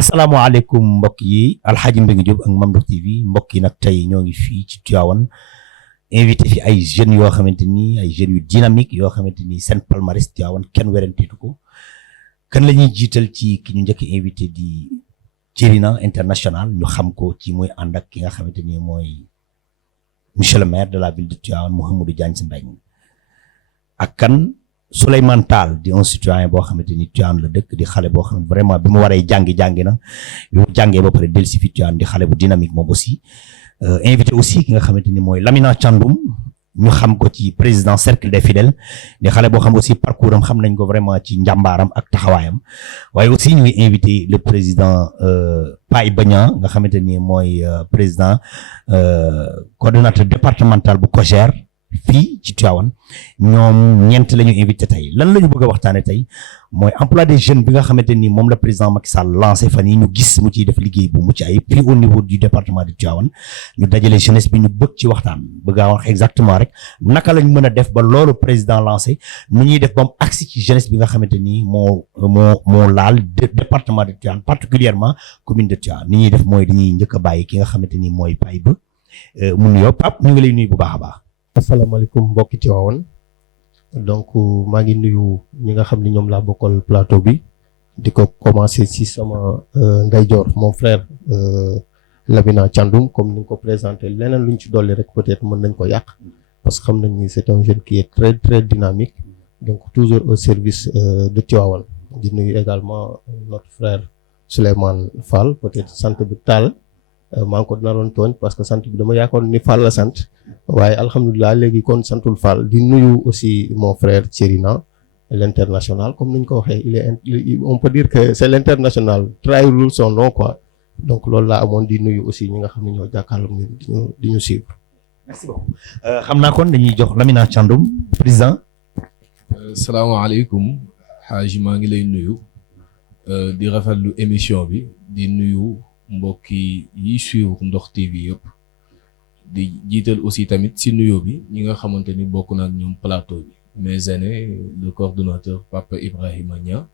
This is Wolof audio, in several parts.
asalaamaaleykum mbokk yi Alxaaji Mbengue Diop ak Mame Ndokh TV mbokk yi nag tey ñoo ngi fii ci Tivaouane invité fi ay jeunes yoo xamante ni ay jeunes yu dynamique yoo xamante ni seen palmarès Tivaouane kenn weranteetu ko kan la ñuy jiital ci ki ñu njëkk invité di Thierina International ñu xam ko ci muy ànd ak ki nga xamante ni mooy monsieur le maire de la ville de Tivaouane Mouhamadou Diagne Sy Mbengue ak kan Souleymane Tall di un citoyen boo xamante ni Tivaouane la dëkk di xale boo xam ne vraiment bi mu waree jàngi na bi mu jàngee ba pare dellusi fi Tivaouane di xale bu dynamique moom aussi invité aussi ki nga xamante ni mooy Lamina Thiandoum ñu xam ko ci président cercle des fidèles di xale boo xam aussi parcours am xam nañ ko vraiment ci njàmbaaram ak taxawaayam waaye aussi ñu ngi invité le président Paye Bagnan nga xamante ni mooy président coordonnateur départemental bu COJER fii ci Tivaouane ñoom ñeent la ñu invité tey lan la ñu bëgg a waxtaane tey mooy emploi des jeunes bi nga xamante ni moom la président Macky Sall lancé fan yi ñu gis mu ciy def liggéey bu mucc ayib fii au niveau du département de Tivaouane ñu dajale jeunesse bi ñu bëgg ci waxtaan bëgg a wax exactement rek naka lañ mën a def ba loolu président lancé nu ñuy def ba mu agsi ci jeunesse bi nga xamante ni moo laal département de Tivaouane particulièrement commune de Tivaouane ni ñuy def mooy dañuy njëkk a bàyyi ki nga xamante ni mooy Paye ba mu nuyoo Pape ñu ngi lay nuyu bu baax a baax. asalaamaaleykum mbokki Tivaouane donc maa ngi nuyu ñi nga xam ni ñoom laa bokkal plateau bi di ko commencer ci sama ndeyjoor mon frère Lamina Thiandoum comme ni nga ko présenté leneen luñ ci dolli rek peut-être mën nañ ko yàq parce que xam nañ ni c'est un jeune qui est très très dynamique donc toujours au service de Tivaouane di nuyu également notre frère Souleymane Fall peut-être sant bi Tall maa ngi ko naroon tooñ parce que sant bi dama yaakaar ni Fall la sant waaye alhamdulilah léegi kon santul Fall di nuyu aussi mon frère Thierina l'international comme ni ñu ko waxee on peut dire que c'est l'international trahirul son nom quoi donc loolu laa amoon di nuyu aussi ñi nga xam ne ñoo jàkkaarloo di ñu suivre. merci beaucoup xam naa kon dañuy jox Lamina Thiandoum président. salaamaaleykum Hadj maa ngi lay nuyu di rafetlu émission bi di nuyu. mbokki yi suivre Ndokh TV yëpp di jiital aussi tamit ci nuyoo bi ñi nga xamante ni bokk na ak ñoom plateau bi mes aînés le coordonnateur Papa Ibrahima Nia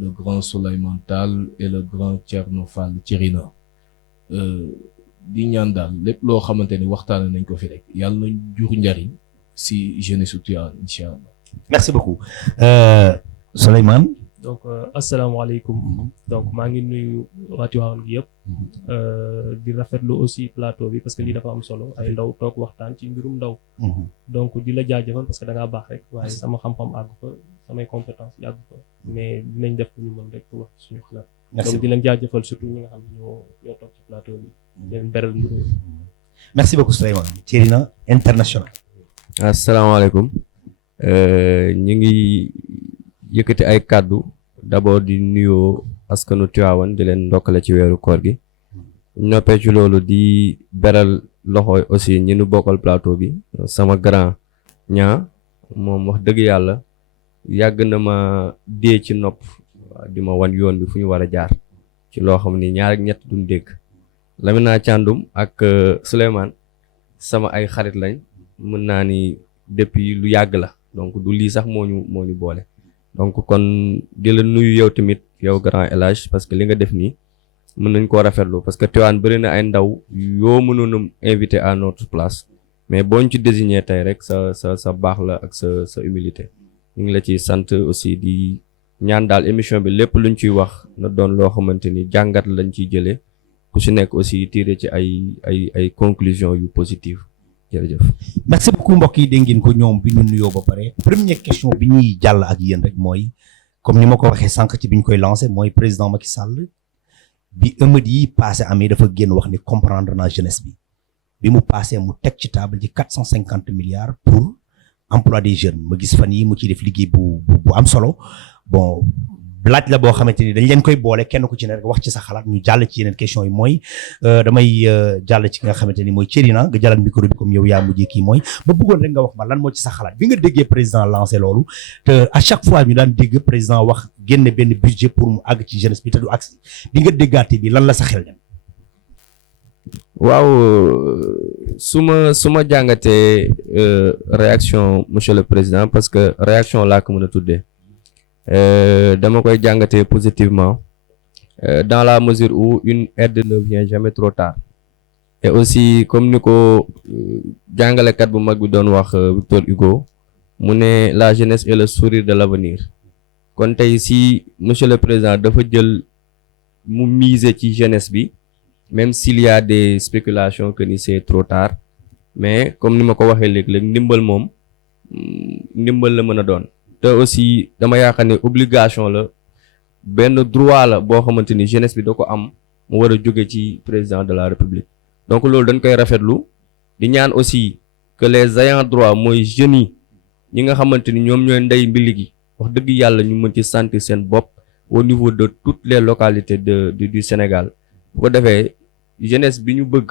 le grand Souleymane Tall et le grand Thierno Fall Thierina di ñaan daal lépp loo xamante ni waxtaane nañ ko fi rek yàlla nañ jur njariñ ci jeunesse Tivaouane incha allah. merci beaucoup Souleymane. donc asalaamaaleykum donc maa ngi nuyu waa Tivaouane gi yëpp di rafetlu aussi plateau bi parce que lii dafa am solo ay ndaw toog waxtaan ci mbirum ndaw donc di la jaajëfal parce que da ngaa baax rek waaye sama xam-xam àgg fa samay compétence yàgg fa mais dinañ def lu ñu mën rek pour wax suñu xalaat donc di leen jaajëfal surtout ñi nga xam ne ñoo toog ci plateau bi leen beral nduróo. merci beaucoup Souleymane Thierina International. asalaamaaleykum ñu ngi yëkkati ay kàddu d'abord di nuyoo askanu Tivaouane di leen ndokkale ci weeru koor gi noppee ci loolu di beral loxo aussi ñi nu bokkal plateau bi sama grand ñaa moom wax dëgg yàlla yàgg na ma dee ci nopp di ma wan yoon bi fu ñu war a jaar ci loo xam ni ñaar ak ñett duñ dégg Lamina Thiandoum ak Souleymane sama ay xarit lañ mën naa ni depuis lu yàgg la donc du lii sax moo ñu boole donc kon di la nuyu yow tamit yow grand El Hadj parce que li nga def nii mën nañ koo rafetlu parce que Tivaouane bëri na ay ndaw yoo mënoon a invité à notre place mais boo ñu ci désigné tey rek sa baax la ak sa humilité ñu ngi la ciy sant aussi di ñaan daal émission bi lépp luñ ciy wax na doon loo xamante ni jàngat lañ ciy jëlee ku si nekk aussi tiré ci ay conclusions yu positives. jërëjëf. merci beaucoup mbokk yi dégg ngeen ko ñoom bi ñu nuyoo ba pare première question bi ñuy jàll ak yéen rek mooy comme ni ma ko waxee sànq ci bi ñu koy lancé mooy président Macky Sall bi ëmët yi passé amee dafa génn wax ni comprendre naa jeunesse bi mu passé mu teg ci table ji 450 milliards pour emploi des jeunes ma gis fan yi mu ciy def liggéey bu am solo bon laaj la boo xamante ni dañ leen koy boole kenn ku ci ne rek wax ci sa xalaat ñu jàll ci yeneen question yi mooy damay jàll ci nga xamante ni mooy Thierina nga jàllal micro bi comme yow yaa mujjee kii mooy ba bëggoon rek nga wax ma lan moo ci sa xalaat bi nga déggee président lancé loolu te à chaque fois ñu daan dégg président wax génne benn budget pour mu àgg ci jeunesse bi te du agsi bi nga déggaate bi lan la sa xel dem. waaw su ma jàngatee réaction monsieur le président parce que réaction laa ko mën a tuddee dama koy jàngatee positivement dans la mesure où une aide ne vient jamais trop tard. Et aussi comme ni ko jàngalekat bu mag bi doon wax Victor Hugo mu ne la jeunesse est le sourire de l'avenir. Kon tey si monsieur le président dafa jël mu miser ci jeunesse bi, même s'il y a des spéculations que ni c'est trop tard, mais comme ni ma ko waxee léegi ndimbal moom ndimbal la mën a doon. Te aussi dama yaakaar ne obligation la, benn droit la boo xamante ni jeunesse bi da ko am mu war a jóge ci président de la république. Donc loolu dañ koy rafetlu di ñaan aussi que les ayants droit mooy jeunes yi ñi nga xamante ni ñoom ñooy ndey mbili gi wax dëgg yàlla ñu mën ci sentir seen bopp au niveau de toutes les localités du Sénégal. Bu ko defee jeunesse bi ñu bëgg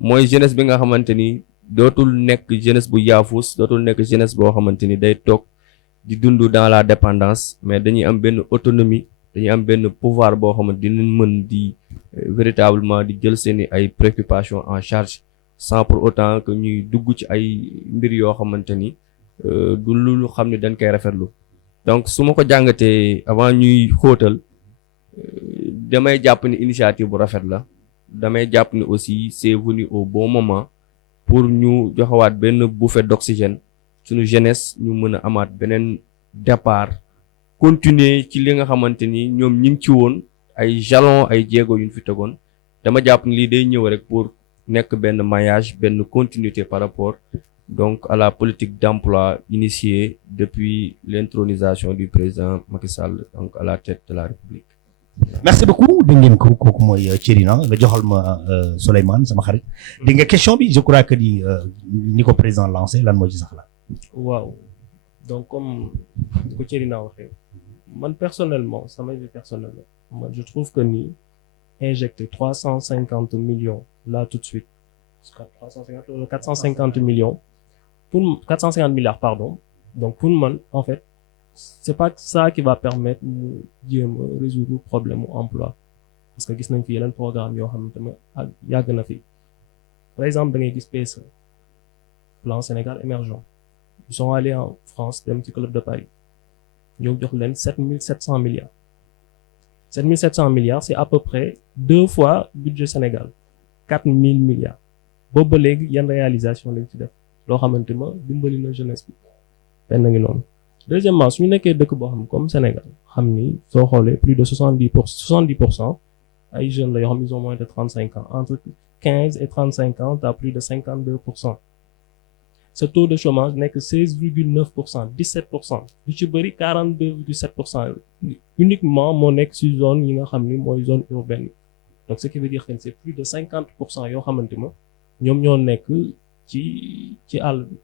mooy jeunesse bi nga xamante ni dootul nekk jeunesse bu yaafus, dootul nekk jeunesse boo xamante ni day toog di dund dans la dépendance, mais dañuy am benn autonomie, dañuy am benn pouvoir boo xamante dinañ mën di véritablement di jël seeni ay préoccupations en charge sans pour autant que ñuy dugg ci ay mbir yoo xamante ni du lu xam ne dañ koy rafetlu. Donc su ma ko jàngatee avant ñuy xóotal damay jàpp ni initiative bu rafet la, damay jàpp ni aussi c'est venu au bon moment pour ñu joxewaat benn bouffée d'oxygène suñu jeunesse, ñu mën a amaat beneen départ continuer ci li nga xamante ni ñoom ñi ngi ci woon ay jalons ay jéego yu ñu fi tegoon. Dama jàpp ni lii day ñëw rek pour nekk benn maillage, benn continuité par rapport donc à la politique d'emploi initiée depuis l'intronisation du président Macky Sall donc à la tête de la République. Merci beaucoup. Dégg ngeen ko kooku mooy Thierry nga joxal ma Souleymane sama xarit. Dégg nga question bi, je crois que ni ko président lancé lan moo ci sax la. waaw donc comme ko Thierry waxee man personnellement sama vie personnelle man je trouve que ni injecter 350 millions là tout de suite 450 millions pour 450 milliards pardon, donc pour man en fait c'est pas ça qui va permettre mu jéem a résoudre problème mu emploi, parce que gis nañ fi yeneen programme yoo xamante ne yàgg na fi. Par exemple da ngay gis PSE, plan Sénégal émergent, ils sont allés en France dem ci club de Paris ñoo jox leen 7700 milliards. 7700 milliards c'est à peu près 2 fois budget Sénégal, 4000 milliards. Boobu ba léegi yan réalisation lañ ci def loo xamante ma dimbali na jeunesse bi benn ngi noonu. Deuxièmement su ñu nekkee dëkk boo xam comme Sénégal xam ni soo xoolee plus de 70% ay jeunes la yoo xam ils ont moins de 35 ans, entre 15 et 35 ans t'as plus de 52%. Ce taux de chômage nekk 16,9%, 17%, lu ci bëri 42,7% uniquement moo nekk ci zone yi nga xam ni mooy zone urbaine. Donc ce qui veut dire que c'est plus de 50% yoo xamante ma ñoom ñoo nekk ci àll bi.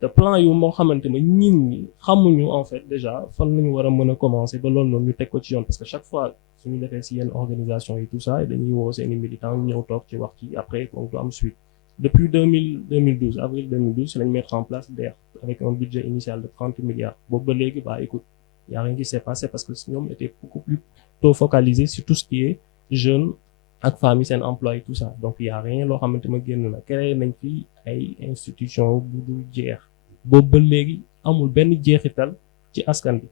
te plan yu moo xamante ma nit ñi xamuñu en fait déjà fan nañu war a mën a commencer ba loolu noonu ñu teg ko ci yoon, parce que chaque fois suñu defee ci yenn organisation yi tout ça dañuy woo seeni militants ñëw toog ci wax ci après donc du am suite. Depuis 2012, avril 2012, c'est la mettre en place DER avec un budget initial de 30 milliards. Bob Beleg, bah écoute, il n'y a rien qui s'est passé parce que sinon on était beaucoup plus tôt focalisé sur tout ce qui est jeunes, avec famille, c'est un emploi et tout ça. Donc il n'y a rien, là, on a créé une institution bu DER. Bob Beleg, amul ben jeexital ci askan bi.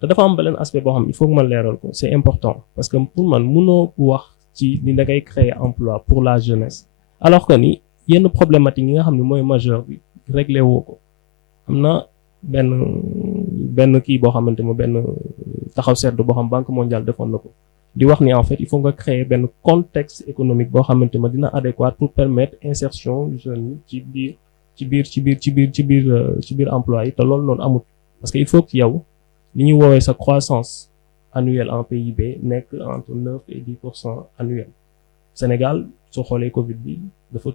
Te dafa am benen aspect boo xam il faut que man leeral ko, c'est important parce que pour man mënoo wax ci ni da ngay créer emploi pour la jeunesse alors que ni yenn problématique yi nga xam ne mooy majeur bi réglé woo ko. am na benn kii boo xamante ne benn taxaw seetlu boo xam Banque mondiale defoon na ko di wax ni en fait il faut nga créer benn contexte économique boo xamante ne dina adéquat pour permettre insertion jeunes yi ci biir emploi yi te loolu noonu amut, parce que il faut que yow li ñuy woowee sa croissance annuelle en PIB nekk entre 9 et 10% annuel. Sénégal soo xoolee Covid bi dafa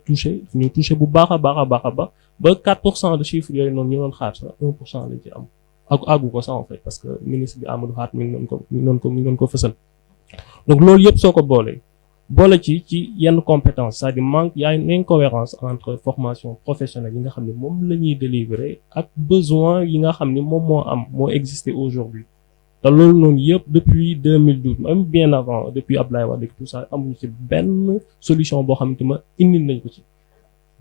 ñu touché bu baax a baax ba 4% de chiffre yooyu noonu ñu doon xaar sax 1% lañ ci am àggu ko sax en fait, parce que ministre bi Amadou Hott mi ngi doon ko fësal. Donc loolu yëpp soo ko boole ci yenn compétence, c'est-à-dire il y a une incohérence entre formation professionnelle yi nga xam ne moom la ñuy délivrer ak besoin yi nga xam ne moom moo existé aujourd'hui. te loolu noonu yëpp depuis 2012 même bien avant depuis Abdoulaye Wade tout ça amuñu ci benn solution boo xamante ma indi nañ ko ci.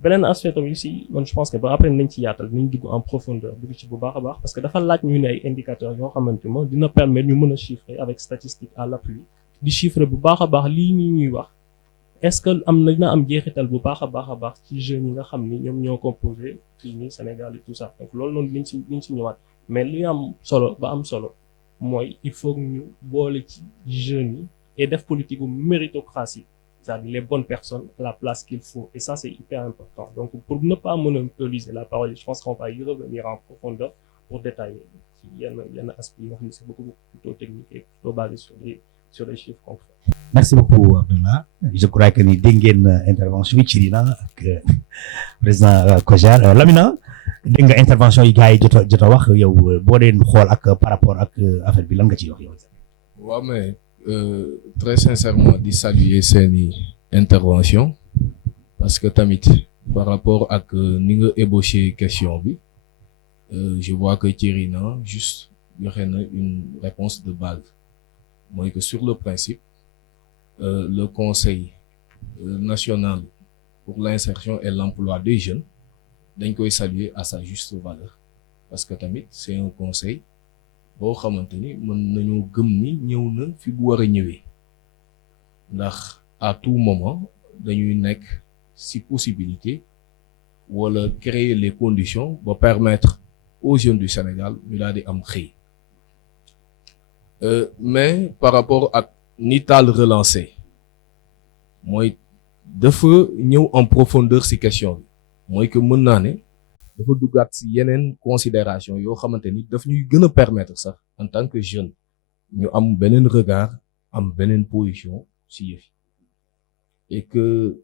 beneen aspect tamit aussi man je pense que ba après nañ ci yaatal nañ dugg en profondeur dugg ci bu baax a baax parce que dafa laaj ñu ne ay indicateurs yoo xamante ne dina permettre ñu mën a chiffrer avec statistique à l'appui di chiffrer bu baax a baax lii ñuy wax est-ce que dina am jeexital bu baax a baax ci jeunes yi nga xam ni ñoom ñoo composé fii nii Sénégal et tout ça donc loolu noonu liñ ci ñëwaat mais li am solo ba am solo mooy il faut ñu boole ci jeunes yi et def politique bu méritocratie c'est-à-dire les bonnes personnes à la place qu'il faut et ça c'est hyper important donc pour ne pas monopoliser la parole je pense qu'on va y revenir en profondeur pour détailler ci yenn aspects yi nga xam ne c'est beaucoup plutôt technique et plutôt basé sur les chiffres concrets. Merci beaucoup Abdallah je crois que ni dégg ngeen intervention yi Thierry ak président Cojer Lamina dégg nga intervention yi gars yi jot a wax yow boo dee xool ak par rapport ak affaire bi lan nga ciy wax yow. waaw mais très sincèrement di saluer seeni intervention parce que tamit par rapport ak ni nga ébauché question bi je vois que Thierry juste joxe na une réponse de base mooy que sur le principe le Conseil national pour l'insertion et l'emploi des jeunes dañ koy saluer à sa juste valeur parce que tamit c'est un conseil boo xamante ni mën nañoo gëm ni ñëw na fi bu war a ñëwee ndax à tout moment dañuy nekk ci possibilité wala créer les conditions ba permettre aux jeunes du Sénégal ñu daal di am xëy mais par rapport ak ni taal relancé mooy dafa ñëw en profondeur ci question bi mooy que mën naa ne dafa duggaat ci yeneen considération yoo xamante ni daf ñuy gën a permettre sax en tant que jeune ñu am beneen regard am beneen position ci yëf et que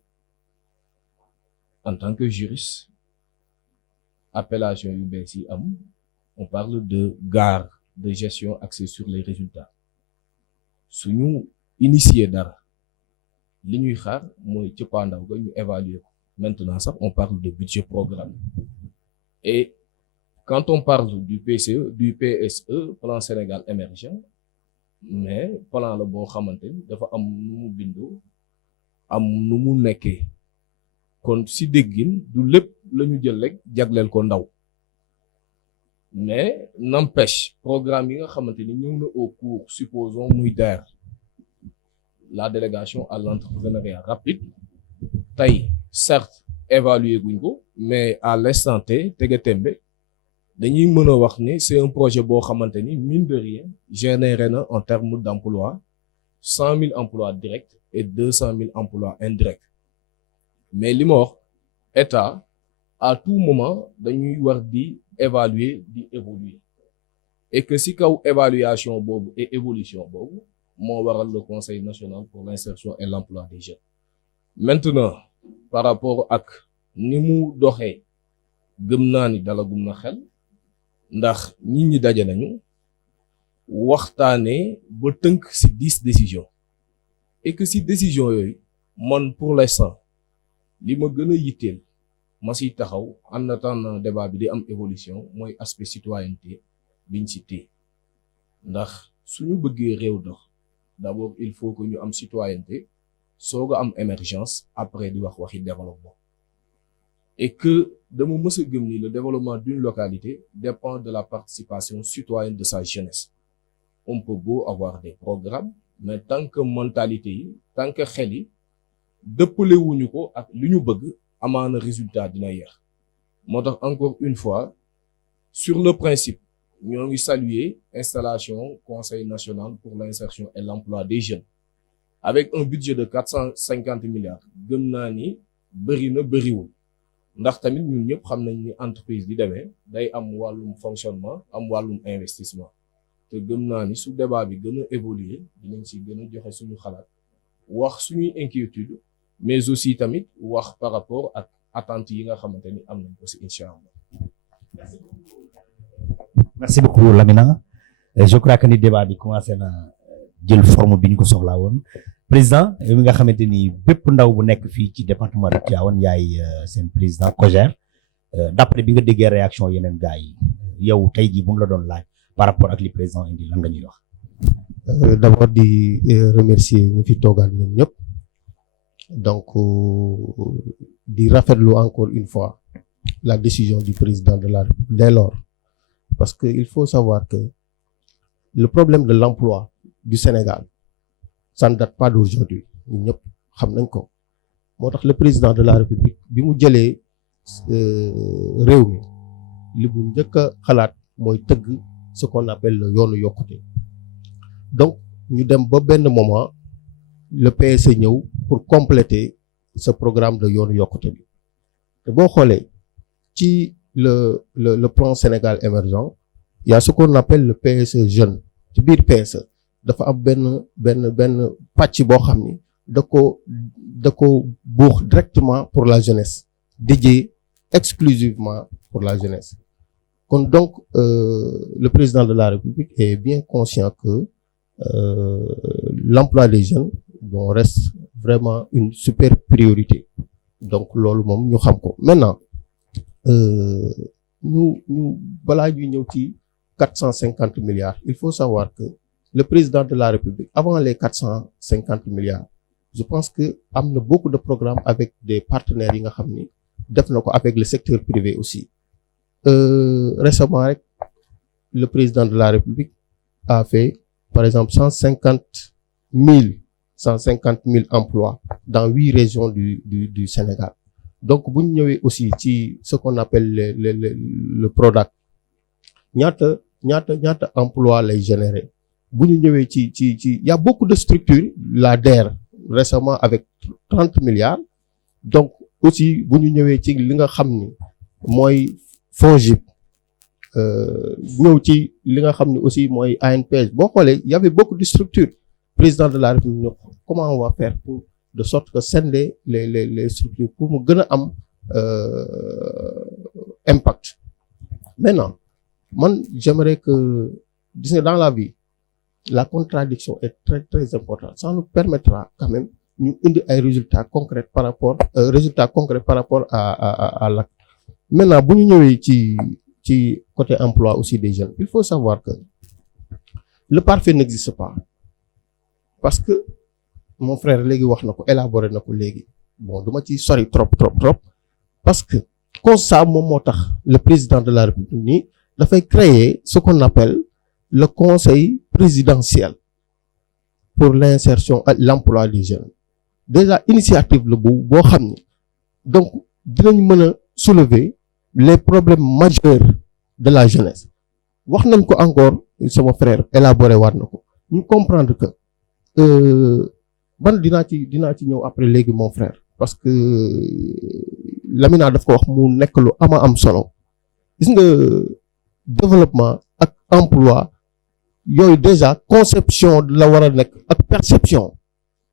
en tant que juriste appellation yu bees yi am on parle de gare de gestion axée sur les résultats suñu initier dara li ñuy xaar mooy cëppaandaw ga ñu évaluer ko maintenant sax on parle de budget programme et quand on parle du PSE plan Sénégal émergent mais plan la boo xamante ni dafa am nu mu bindoo am nu mu nekkee kon si déggin du lépp la ñu jël rek jagleel ko ndaw mais n'empêche programme yi nga xamante ni ñëw na au cours supposons muy DER la délégation à l'entrepreneuriat rapide tey certes évaluer guñ ko mais à l'instant T tegetembe dañuy mën a wax ni c'est un projet boo xamante ni mine de rien généré na en termes d'emploi 100 000 emplois directs et 200 000 emplois indirects mais li ma wax état à tout moment dañuy war di évaluer di évoluer et que si kaw évaluation boobu et évolution boobu moo waral le Conseil national pour l'insertion et l'emploi des jeunes maintenant par rapport ak ni mu doxee gëm naa ni dalagum na xel ndax nit ñi daje nañu waxtaanee ba tënk ci 10 décisions et que ci décisions yooyu man pour l'instant li ma gën a yitteel ma ciy taxaw en attendant débat bi di am évolution mooy aspect citoyenneté biñ ci téye ndax suñu bëggee réew dox d'abord il faut que ñu am citoyenneté soog a am émergence après di wax waxi développement et que dama mës a gëm ni le développement d'une localité dépend de la participation citoyenne de sa jeunesse on peut beau avoir des programmes mais tant que mentalité yi tant que xel yi dëppale wuñu ko ak li ñu bëgg amaana résultat dina yeex moo tax encore une fois sur le principe ñoo ngi saluer installation Conseil national pour l'insertion et l'emploi des jeunes avec un budget de 450 milliards gëm naa ni bëri na bëriwul ndax tamit ñun ñëpp xam nañ ni entreprise di demee day am wàllum fonctionnement am wàllum investissement te gëm naa ni su débat bi gën a évoluer dinañ ci gën a joxe suñu xalaat wax suñuy inquiétude mais aussi tamit wax par rapport ak attentes yi nga xamante ni am nañ ko ci incha allah. Merci beaucoup Lamina je crois que ni débat bi commencé na jël forme bi ñu ko soxlaa woon président yow mi nga xamante ni bépp ndaw bu nekk fii ci département de Tivaouane yaay seen président Cojer d'après bi nga déggee réaction yeneen gars yi yow tey jii bu mu la doon laaj par rapport ak li président indi lan nga ñuy wax. D'abord di remercier ñu fi toogal ñoom ñëpp donc di rafetlu encore une fois la décision du président de la République dès lors, parce que il faut savoir que le problème de l'emploi du Sénégal ça ne date pas d'aujourd'hui ñun ñëpp xam nañ ko moo tax le président de la République bi mu jëlee réew mi li bu njëkk a xalaat mooy tëgg ce qu'on appelle le yoonu yokkute. Donc ñu dem ba benn moment le PSE ñëw pour compléter ce programme de yoonu yokkute bi te boo xoolee ci le plan Sénégal émergent il y a ce qu'on appelle le PSE jeune ci biir PSE dafa am benn pàcc boo xam ni da ko buux directement pour la jeunesse, dédié exclusivement pour la jeunesse. Donc le président de la République est bien conscient que l'emploi des jeunes reste vraiment une super priorité. Donc loolu moom ñu xam ko. Maintenant ñu balaa ñuy ñëw ci 450 milliards, il faut savoir que le président de la République, avant les 450 milliards, je pense que am na beaucoup de programmes avec des partenaires yi nga xam ni def na ko avec le secteur privé aussi. Récemment rek le président de la République a fait par exemple 150 000 emplois dans 8 régions du Sénégal. Donc bu ñu ñëwee aussi ci ce qu'on appelle le PRODAC ñaata emploi lay générer. Bu ñu ñëwee ci il y a beaucoup de structures, la DER récemment avec 30 milliards. Donc aussi bu ñu ñëwee ci li nga xam ni mooy FONGIP ñëw ci li nga xam ni aussi mooy ANPEJ boo xoolee il y avait beaucoup de structures. Président de la République, comment on va faire pour de sorte que scinder les structures pour mu gën a am impact. Maintenant man j'aimerais que gis nga dans la vie la contradiction est très très importante. Ça nous permettra quand même ñu indi ay résultats concrets par rapport à l'acte. Maintenant bu ñu ñëwee ci côté emploi aussi des jeunes, il faut savoir que le parfait n'existe pas. Parce que mon frère léegi wax na ko élaboré na ko léegi bon duma ci sori trop parce que constat moom moo tax le président de la République ni dafay créer ce qu'on appelle le conseil présidentiel pour l'insertion et l'emploi des jeunes. Déjà initiative la boo xam ni donc dinañ mën a soulever les problèmes majeurs de la jeunesse. Wax nañ ko encore sama frère élaboré waat na ko ñu comprendre que man dinaa ci ñëw après léegi mon frère parce que Lamina daf ko wax mu nekk lu am solo gis nga développement ak emploi yooyu déjà conception la war a nekk ak perception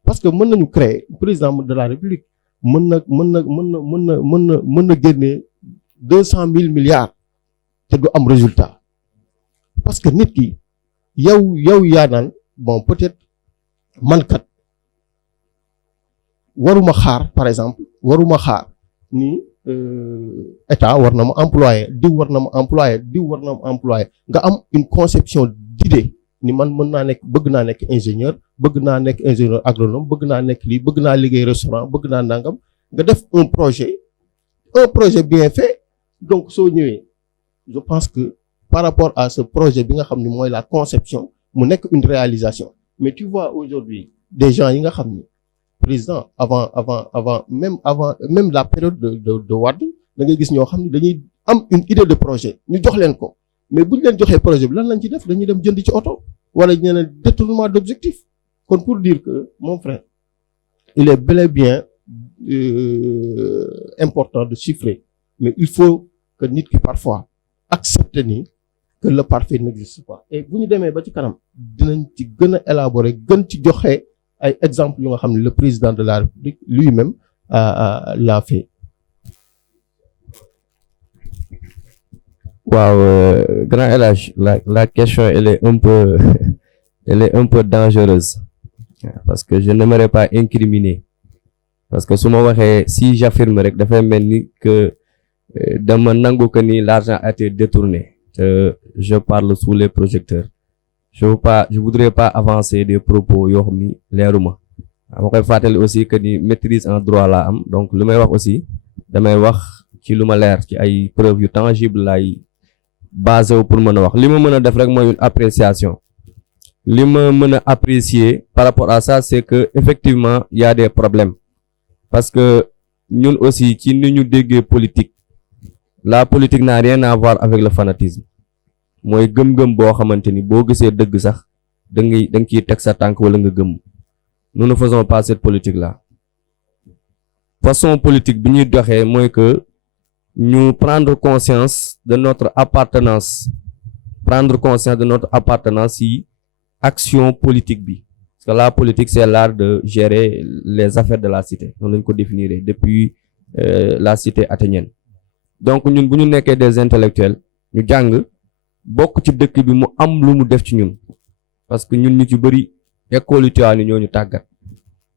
parce que mën nañu créer président de la République mën na génne 200 000 milliards te du am résultat parce que nit ki yow yaa naan bon peut-être man kat waruma xaar par exemple ni état war na ma employé diw war na ma employé nga am une conception d'idée ni man bëgg naa nekk ingénieur agronome bëgg naa nekk lii bëgg naa liggéey restaurant bëgg naa nangam nga def un projet bien fait. Donc soo ñëwee je pense que par rapport à ce projet bi nga xam ni mooy la conception mu nekk une réalisation. Mais tu vois aujourd'hui des gens yi nga xam ni président avant même la période de Wade da ngay gis ñoo xam ni dañuy am une idée de projet ñu jox leen ko mais bu ñu leen joxee projet bi lan lañ ci def dañuy dem jënd ci oto wala ñu ne détournement d'objectif. Kon pour dire que mon frère il est bel et bien important de chiffrer mais il faut que nit ki parfois accepter ni que le parfait n'existe pas. Et bu ñu demee ba ci kanam dinañ ci gën a élaborer gën ci joxe ay exemples yu nga xam ne le président de la République lui-même l'a fait. Waaw grand El Hadj la question elle est un peu dangereuse parce que je n'aimerais pas incriminer parce que su ma waxee si j'affirme rek dafay mel ni que dama nangu que ni l'argent a été détourné. Je parle sous les projecteurs. Je voudrais pas avancer des propos yoo xam ni leeruma ma koy fàttali aussi que ni maîtrise en droit laa am donc lu may wax aussi damay wax ci lu ma leer ci ay preuves yu tangible laay basé wu pour mën a wax li ma mën a def rek mooy une appréciation li ma mën a apprécier par rapport à ça c'est que effectivement il y a des problèmes parce que ñun aussi ci ni ñu déggee politique la politique n'a rien à voir avec le fanatisme mooy gëm-gëm boo xamante ni boo gisee dëgg sax da nga ciy teg sa tànk wala nga gëm nous ne faisons pas cette politique là façon politique bi ñuy doxee mooy que ñu prendre conscience de notre appartenance ci action politique bi parce que la politique c'est l'art de gérer les affaires de la cité noonu lañ ko définir depuis la cité athénienne donc ñun bu ñu nekkee des intellectuels ñu jàng bokk ci dëkk bi mu am lu mu def ci ñun parce que ñun ñu ci bëri école yu Tivaouane ñoo ñu tàggat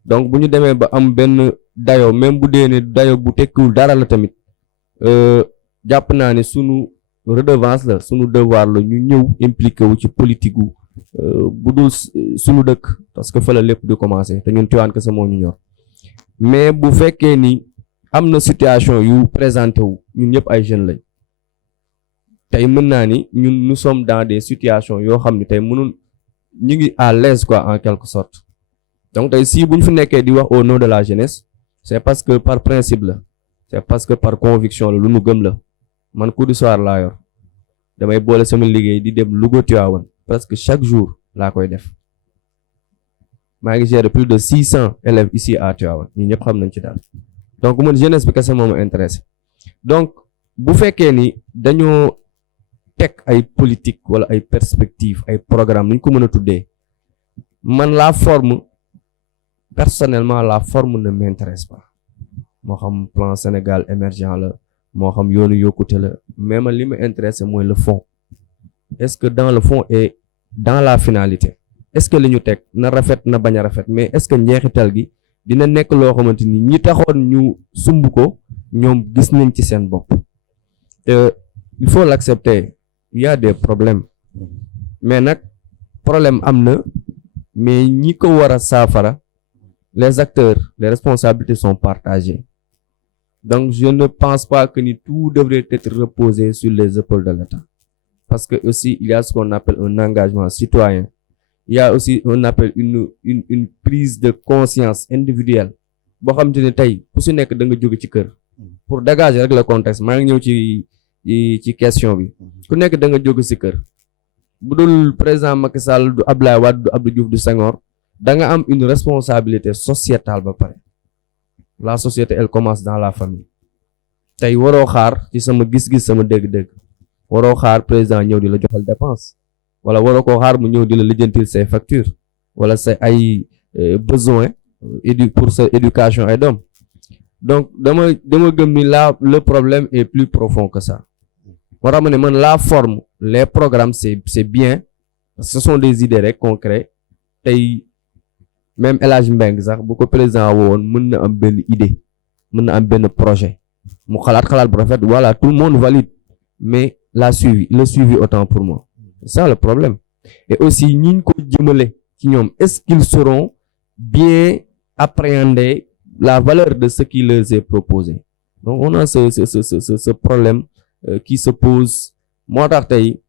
donc bu ñu demee ba am benn dayo même bu dee ne dayo bu tekkiwul dara la tamit jàpp naa ne sunu redevance la sunu devoir la ñu ñëw impliqué wu ci politique gu bu dul sunu dëkk parce que fa la lépp di commencer te ñun Tivaouane kese moo ñu ñor mais bu fekkee ni am na situation yu présenté wu ñun ñëpp ay jeunes lañ tey mën naa ni ñun nous sommes dans des situations yoo xam ne tey mënul ñu ngi à l'aise quoi en quelque sorte donc tey si bu ñu fi nekkee di wax au nom de la jeunesse c'est parce que par principe la c'est parce que par conviction la lu nu gëm la man cours du soir laa yor damay boole sama liggéey di dem Louga Tivaouane presque chaque jour laa koy def maa ngi gérer plus de 600 élèves ici à Tivaouane ñi ñëpp xam nañ ci daal donc man jeunesse bi kese moo ma intéressé donc bu fekkee ni dañoo teg ay politique wala ay perspectives ay programme nu ñu ko mën a tuddee man la forme personnellement la forme ne m'intéresse pas moo xam plan Sénégal émergent la moo xam yoonu yokkute la mais man li ma intéressé mooy le fond est-ce que dans le fond et dans la finalité est-ce que li ñu teg na rafet na bañ a rafet mais est-ce que njeexital gi dina nekk loo xamante ni ñi taxoon ñu sumb ko ñoom gis nañ ci seen bopp te il faut l'accepter il y a des problèmes mais nag problème am na mais ñi ko war a saafara les acteurs les responsabilités sont partagées donc je ne pense pas que ni tout devrait être reposé sur les épaules de l'État parce que aussi il y a ce qu'on appelle un engagement citoyen il y a aussi on appelle une prise de conscience individuelle boo xamante ne tey ku si nekk da nga jóge ci kër pour dégager rek le contexte maa ngi ñëw ci question bi ku nekk da nga jóge si kër bu dul président Macky Sall du Abdoulaye Wade du Abdou Diouf du Senghor da nga am une responsabilité sociétale ba pare la société elle commence dans la famille tey waroo xaar ci sama gis-gis sama dégg-dégg waroo xaar président ñëw di la joxal dépense wala waroo koo xaar mu ñëw di la lijjantil say factures wala say ay besoins pour sa éducation ay doom donc dama gëm ni le problème est plus profond que ça moo tax ma ne man la forme les programmes c'est bien parce que ce sont des idées rek concrètes tey même El Hadj Mbengue sax bu ko président woon mën na am benn idée mën na am benn projet mu xalaat bu rafet voilà tout le monde valide mais le suivi autant pour moi c'est ça le problème et aussi ñiñ ko jëmale ci ñoom est-ce qu'ils sauront bien appréhender la valeur de ce qui leur est proposé donc on a ce problème qui se pose moo tax tey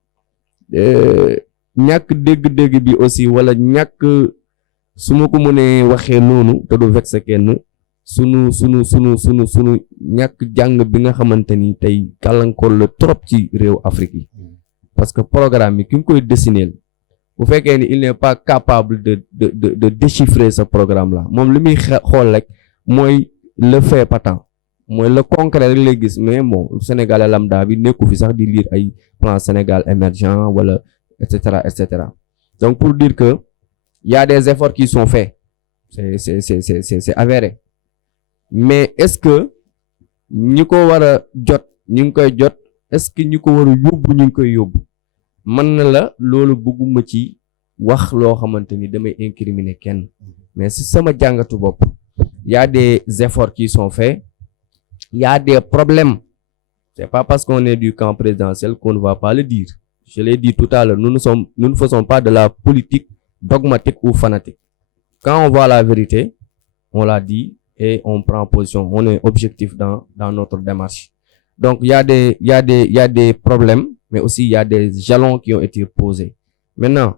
ñàkk dégg-dégg bi aussi wala ñàkk su ma ko mënee waxee noonu te du vexé kenn sunu ñàkk jàng bi nga xamante ni tey gàllankoor la trop ci réew Afrique yi parce que programme bi ki nga koy dessiner bu fekkee ni il n'est pas capable de déchiffrer ce programme là moom li muy xool rek mooy le fait patent mooy le concret rek lay gis mais bon Sénégalais lambda bi nekku fi sax di lire ay plan Sénégal émergent wala et cetera donc pour dire que il y a des efforts qui sont faits c'est avéré mais est-ce que ñi ko war a jot ñu ngi koy jot est-ce que ñi ko war a yóbbu ñu ngi koy yóbbu mën na la loolu bëgguma ci wax loo xamante ni damay incriminer kenn mais si sama jàngatu bopp il y a des efforts qui sont faits il y a des problèmes c'est pas parce qu'on est du camp présidentiel qu'on ne va pas le dire je l'ai dit tout à l'heure nous ne faisons pas de la politique dogmatique ou fanatique quand on voit la vérité on l'a dit, et on prend position, on est objectif dans notre démarche. Donc il y a des problèmes, mais aussi il y a des jalons qui ont été posés. Maintenant,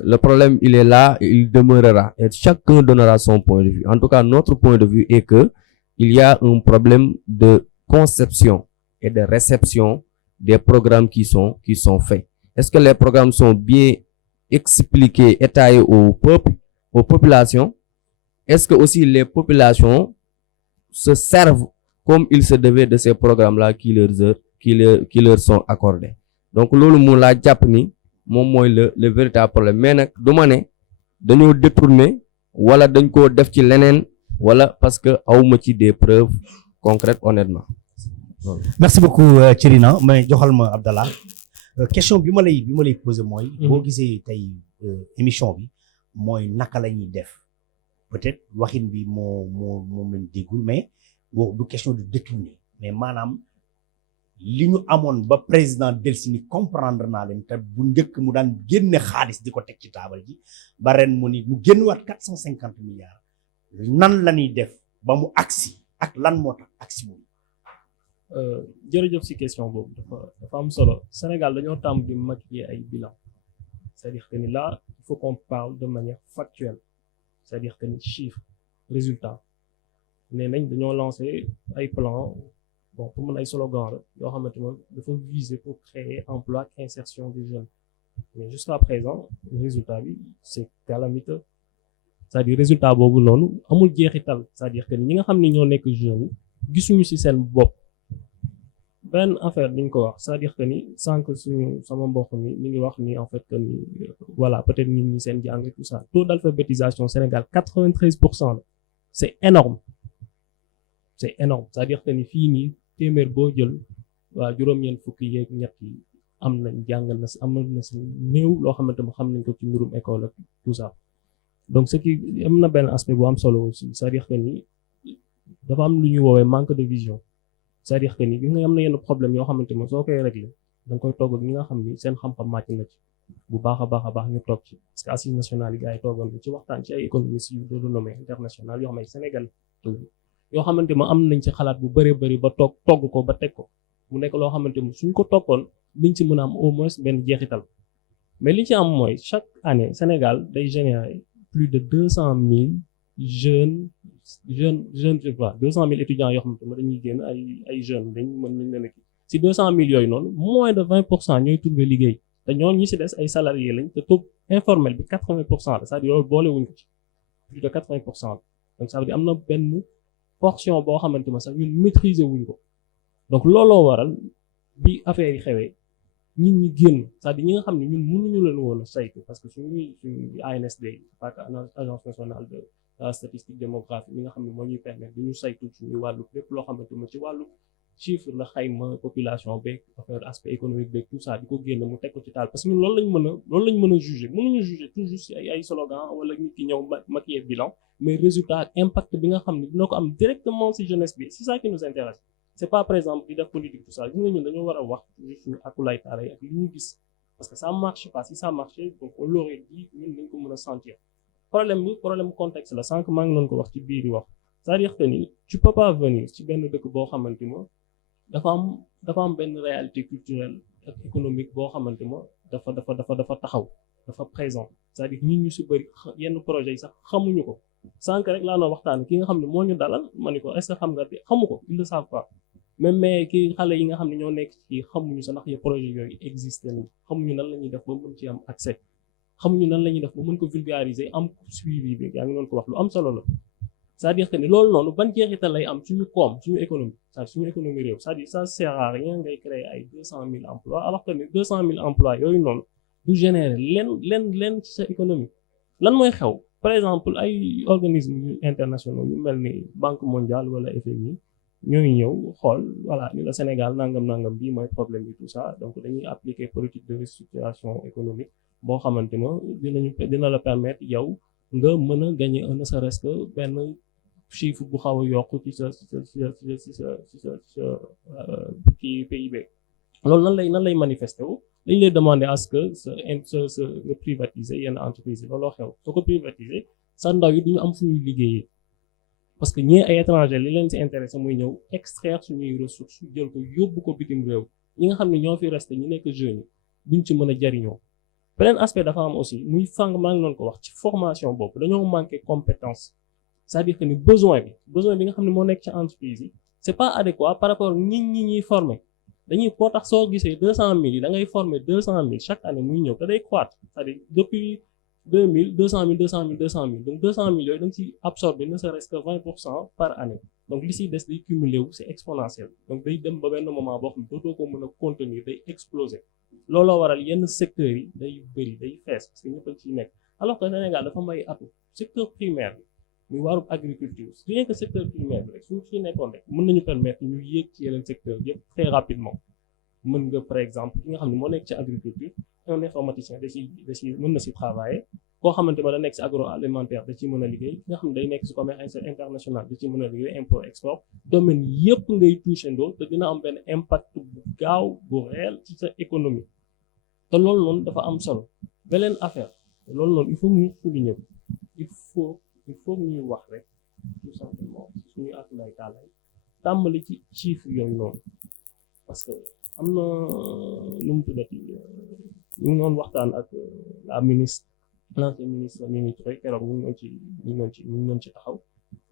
le problème, il est là et il demeurera. Et chacun donnera son point de vue. En tout cas, notre point de vue est que il y a un problème de conception et de réception des programmes qui sont faits. Est-ce que les programmes sont bien expliqués, étayés au peuple, aux populations? Est-ce que aussi les populations se servent comme il se devait de ces programmes-là qui leur sont accordés? Donc, loolu mu la jàpp ni moom mooy le véritable problème. Mais nag du ma ne dañoo détourner wala dañ koo def ci leneen wala parce que awma ci des preuves concrètes honnêtement. merci beaucoup Thierno mais joxal ma Abdallah question bi ma lay poser mooy. boo gisee tey émission bi mooy naka la ñuy def peut-être waxin bi moom lañ déggul mais du question de détourner mais maanaam li ñu amoon ba président delsi ni comprendre naa leen te bu njëkk mu daan génne xaalis di ko teg ci taabal ji ba ren mu ni mu génn waat 450 milliards nan la ñuy def ba mu agsi ak lan moo tax agsi moom. jërëjëf si question boobu dafa am solo Sénégal dañoo tàmm di maquiller ay bilan c'est-à-dire que ni là il faut qu'on parle de manière factuelle c'est-à-dire que ni chiffre résultat nee nañ dañoo lancer ay plan bon pour mën ay slogan la yoo xamante ne dafa viser pour créer emploi et insertion des jeunes mais jusqu'à présent le résultat bi c'est calamiteux c'est-à-dire résultat boobu noonu amul jeexital c'est-à-dire que ni ñi nga xam ne ñoo nekk jeunes yi gisuñu ci seen bopp benn affaire dañ ko wax c'est-à-dire que ni sànq sama mbokk mi ngi wax ni en fait que ni voilà peut-être nit ñi seen jàng tout ça taux d'alphabétisation Sénégal 93% la c'est énorme c'est-à-dire que ni fii nii téeméer boo jël waa juróom-ñeent fukki yeeg ñett yi am na si néew loo xamante ne xam nañ ko ci mbirum école ak tout ça donc ce qui am na benn aspect bu am solo aussi c'est-à-dire que ni dafa am lu ñuy woowee manque de vision c'est-à-dire que ni gis nga am na yenn problème yoo xamante ne soo koy régler da nga koy togg ak ñi nga xam ni seen xam-xam màcc na ci bu baax a baax ñu toog ci parce que assises nationales yi gars yi toogoon ci waxtaan ci ay économistes yu de renommée internationale yoo xam ne Sénégal yoo xamante ma am nañ ci xalaat bu bëree bëri ba togg ko ba teg ko mu nekk loo xamante ni suñ ko toppoon liñ ci mën a am au moins benn jeexital mais li ci am mooy chaque année Sénégal day générer plus de 200 000 jeunes je sais pas 200 000 étudiants yoo xamante ne dañuy génn ay jeunes mën nañ leen a kii si 200 000 yooyu noonu moins de 20% ñooy trouver liggéey te ñooñu ñi si des ay salariés lañ te taux informel bi 80% la c'est-à-dire loolu boole wuñ ko ci plus de 80% donc ça veut dire am na benn portion boo xamante ne sax ñun maîtriser wuñ ko donc looloo waral bi affaire yi xewee nit ñi génn c'est-à-dire ñi nga xam ne ñun mënuñu leen woon a saytu parce que suñu ANSD parce que agence nationale de la statistique démographique mi nga xam ne moo ñuy permettre di ñu saytu suñu wàllu lépp loo xamante ne ci wàllu chiffre la xayma population beeg affaire aspect économique beeg tout ça di ko génn mu teg ko ci taal parce que ñun loolu lañ mën a juger mënuñu juger toujours si ay slogan wala nit ki ñëw maquiller bilan mais résultat ak impact bi nga xam ne dina ko am directement si jeunesse bi c'est ça qui nous intéresse c'est pas par exemple di def politique tout ça gis nga ñun dañoo war a wax suñu akulay taala ak li ñu gis parce que ça marche pas si ça marchait donc on l'aurait dit ñun dañ ko mën a sentir problème contexte la sànq maa ngi doon ko wax ci biir wax c'est-à-dire que ni tu peux pas venir ci benn dëkk boo xamante ma dafa am benn réalité culturelle ak économique boo xamante ma dafa taxaw dafa présent c'est-à-dire nit ñu si bëri yenn projets yi sax xamuñu ko sànq rek laa noo waxtaan ki nga xam ne moo ñu dalal ma ni ko est-ce que xam nga xamu ko ils le savent pas même mais kii xale yi nga xam ne ñoo nekk ci xamuñu sax ndax projet yooyu existé nañ xamuñu nan la ñuy def ba mën ci am accès xamuñu nan la ñuy def ba mën ko vulgariser am suivi bi yaa ngi doon ko wax lu am solo la c'est-à-dire que ni loolu noonu ban jeexital lay am suñu koom suñu économie c'est-à-dire suñu économie réew c'est-à-dire ça sert à rien ngay créer ay 200 000 emplois alors que ni 200 000 emplois yooyu noonu du générer leen ci sa économie lan mooy xew par exemple ay organismes internationaux yu mel ni Banque mondiale wala FMI ñooy ñëw xool voilà ni la Sénégal nangam bii mooy problème bi tout ça donc dañuy appliquer politique de restructuration économique boo xamante ne dina la permettre yow nga mën a gagner ne serait-ce que benn chiffre bu xaw a yokk ci sa kii PIB loolu nan lay manifester wu dañ lay demander à ce que sa nga privatiser yenn entreprise yi looloo xew soo ko privatiser sa ndaw yi duñu am fu ñuy liggéeyee parce que ñii ay étranger li leen si intéressé muy ñëw extraire suñuy ressources jël ko yóbbu ko bitim réew ñi nga xam ne ñoo fi resté ñu nekk jeunes yi duñ ci mën a jariñoo. beneen aspect dafa am aussi muy fang maa ngi doon ko wax ci formation boobu dañoo manqué compétence c'est-à-dire que ni besoin bi nga xam ne moo nekk ci entreprise yi c'est pas adéquat par rapport ñi ñuy former dañuy koo tax soo gisee 200 000 yi da ngay former 200 000 chaque année muy ñëw te day croître c'est-à-dire depuis 2000 200 000 200 000 200 000 donc 200 000 yooyu da nga ciy absorber ne serait-ce que 20% par année donc li siy des day cumuler wu c'est exponentiel donc day dem ba benn moment boo xam ne dootoo ko mën a contenir day exploser looloo waral yenn secteurs yi day bëri day fees parce que ñëpp a ciy nekk alors que Sénégal dafa may atu secteur primaire bi muy wàllu agriculture rien que secteur primaire bi rek suñu ci nekkoon rek mën nañu permettre ñu yéeg ci yeneen secteur yëpp très rapidement mën nga par exemple ki nga xam ne moo nekk ci agriculture un informaticien da ci mën na si travailler koo xamante ba da nekk si agroalimentaire da ci mën a liggéey ki nga xam ne day nekk si commerce international da ci mën a liggéey import export domaine yëpp ngay touché ndoo te dina am benn impact bu gaaw bu réel ci sa économie te loolu noonu dafa am solo beneen affaire loolu noonu il faut ñu souligner il faut ñuy wax rek tout simplement suñu atulay taalay tàmbali ci chiffre yooyu noonu parce que am na nu mu tuddati ñu ngi doon waxtaan ak la ministre l'ancien ministre Mimi Touré keroog ñu ngi doon ci taxaw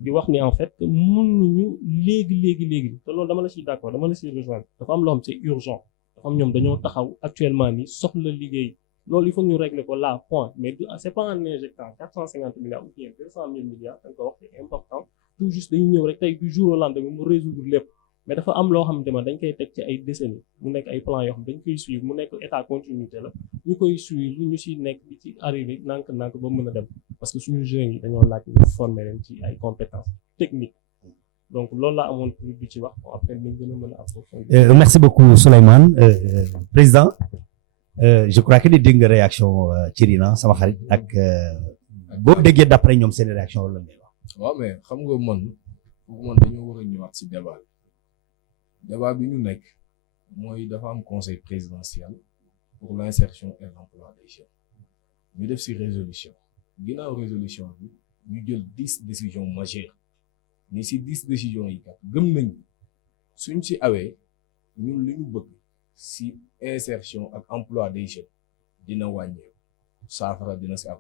di wax ni en fait que mënuñu léegi te loolu dama la ciy d'accord dama la ciy rejoindre dafa am loo xam c'est urgent dafa am ñoom dañoo taxaw actuellement ni soxla liggéey loolu il faut ñu régler ko là point mais c'est pas en injectant 450 milliards ou bien 200 000 milliards dañ ko wax c'est important tout juste dañu ñëw rek tey du jour au lendemain mu résoudre lépp mais dafa am loo xamante ne dañ koy teg ci ay décennies mu nekk ay plans yoo xam dañ koy suivre mu nekk état continuité la ñu koy suivre ñu si nekk di ci arrivé nànk ba mën a dem parce que suñu jeunes yi dañoo laaj ñu former leen ci ay compétences techniques donc loolu laa amoon pour bi ci wax bon après nañ gën a mën a approfondir. Merci beaucoup Souleymane président je crois que ni dégg nga réaction Thierry sama xarit ak boo déggee d'après ñoom seen réaction la ngay wax. waaw mais xam nga man dañoo war a ñëwaat ci débat bi ñu nekk mooy dafa am conseil présidentiel pour l'insertion et l'emploi des jeunes ñu def ci résolution ginnaaw résolution bi ñu jël 10 décisions majeures ni ci 10 décisions yi kat gëm nañ suñ ci awee ñun li ñu bëgg ci insertion ak emploi des jeunes dina wàññeeku saafara dina ci am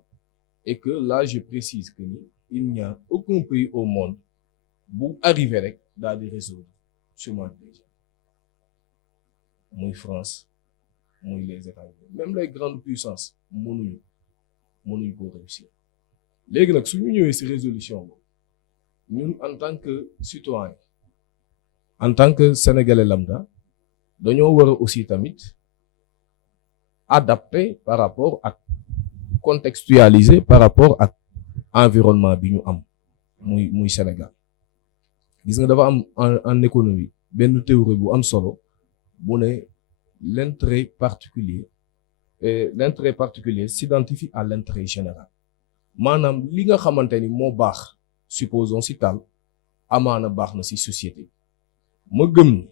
et que là je précise que ni il n'y a aucun pays au monde bu arrivé rek daal di résoudre chômage des jeunes muy France muy les États-Unis même les grandes puissances mënuñu ko réussir léegi nag suñu ñëwee ci résolution boobu ñun en tant que citoyen en tant que sénégalais lambda dañoo war a aussi tamit adapter par rapport ak contextualiser par rapport ak environnement bi ñu am muy Sénégal gis nga dafa am en économie benn théorie bu am solo bu ne l'intérêt particulier s'identifie à l'intérêt général maanaam li nga xamante ni moo baax supposons ci tal amaana baax na ci société ma gëm ni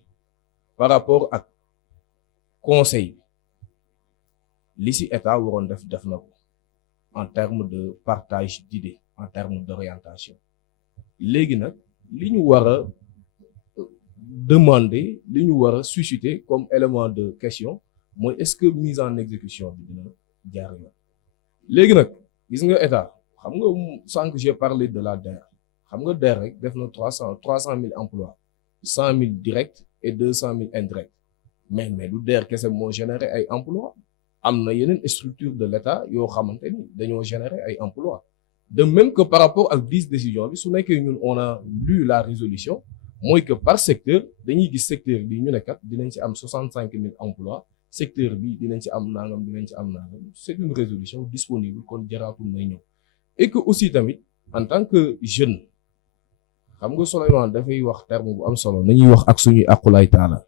par rapport ak conseil li ci état waroon def na ko en termes de partage d'idées en termes d'orientation léegi nag li ñu war a demander li ñu war a susciter comme élément de question mooy est-ce que mise en exécution bi dina jaar yoon léegi nag gis nga état xam nga sànq j'ai parlé de la DER xam nga DER rek def na 300 000 emplois 100 000 directs et 200 000 indirects mais du DER kese moo générer ay emplois am na yeneen structure de l'État yoo xamante ni dañoo générer ay emplois de même que par rapport ak 10 décisions bi su nekkee ñun on a lu la résolution mooy que par secteur dañuy gis secteur bi ñu ne kat dinañ ci am 65 000 emplois secteur bi dinañ ci am nangam c'est une résolution disponible kon jaraatul may ñëw et que aussi tamit en tant que jeune xam nga Souleymane dafay wax terme bu am solo nañuy wax ak suñuy aqulay taala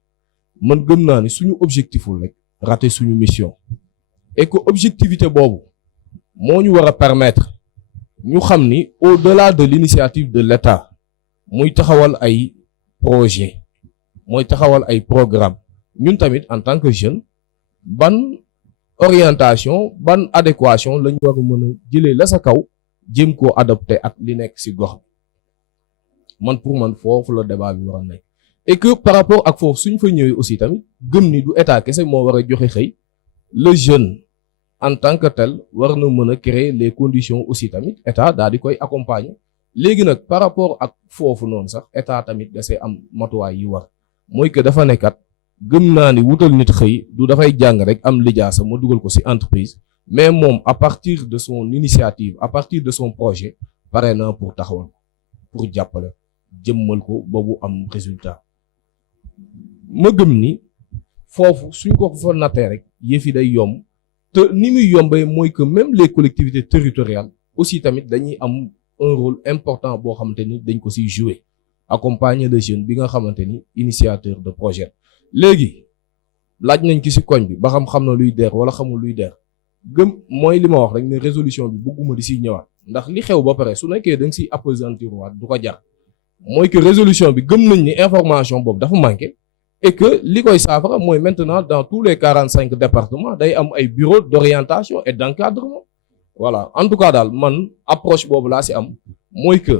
man gëm naa ni suñu objectiful rek rater suñu mission et que objectivité boobu moo ñu war a permettre ñu xam ni au-delà de l'initiative de l'État muy taxawal ay projet mooy taxawal ay programme ñun tamit en tant que jeune ban orientation ban adéquation lañu war a mën a jëlee la sa kaw jéem koo adopté ak li nekk ci gox man pour man foofu la débat bi war a nekk et que par rapport ak foofu suñ fa ñëwee aussi tamit gëm ni du état kese moo war a joxe xëy le jeune en tant que tel war na mën a créer les conditions aussi tamit état daal di koy accompagner léegi nag par rapport ak foofu noonu sax état tamit dasee am matuwaay yi war mooy que dafa nekkat gëm naa ni wutal nit xëy du dafay jàng rek am lijaasa ma dugal ko ci entreprise mais moom à partir de son initiative à partir de son projet pare na pour taxawal pour jàppale jëmmal ko ba bu am résultat ma gëm ni foofu suñ ko fa nattee rek yëf yi day yomb te ni muy yombee mooy que même les collectivités territoriales aussi tamit dañuy am un rôle important boo xamante ni dañ ko ciy jouer accompagner le jeune bi nga xamante ni initiateur de projet léegi laaj nañ ki ci koñ bi ba xam na luy DER wala xamul luy DER gëm mooy li ma wax rek ne résolution bi bëgguma di ciy ñëwaat ndax li xew ba pare su nekkee da nga ciy appesantir waat du ko jar mooy que résolution bi gëm nañ ni information boobu dafa manqué et que li koy saafara mooy maintenant dans tous les 45 départements day am ay bureaux d'orientation et d'encadrement voilà en tout cas daal man approche boobu laa ci am mooy que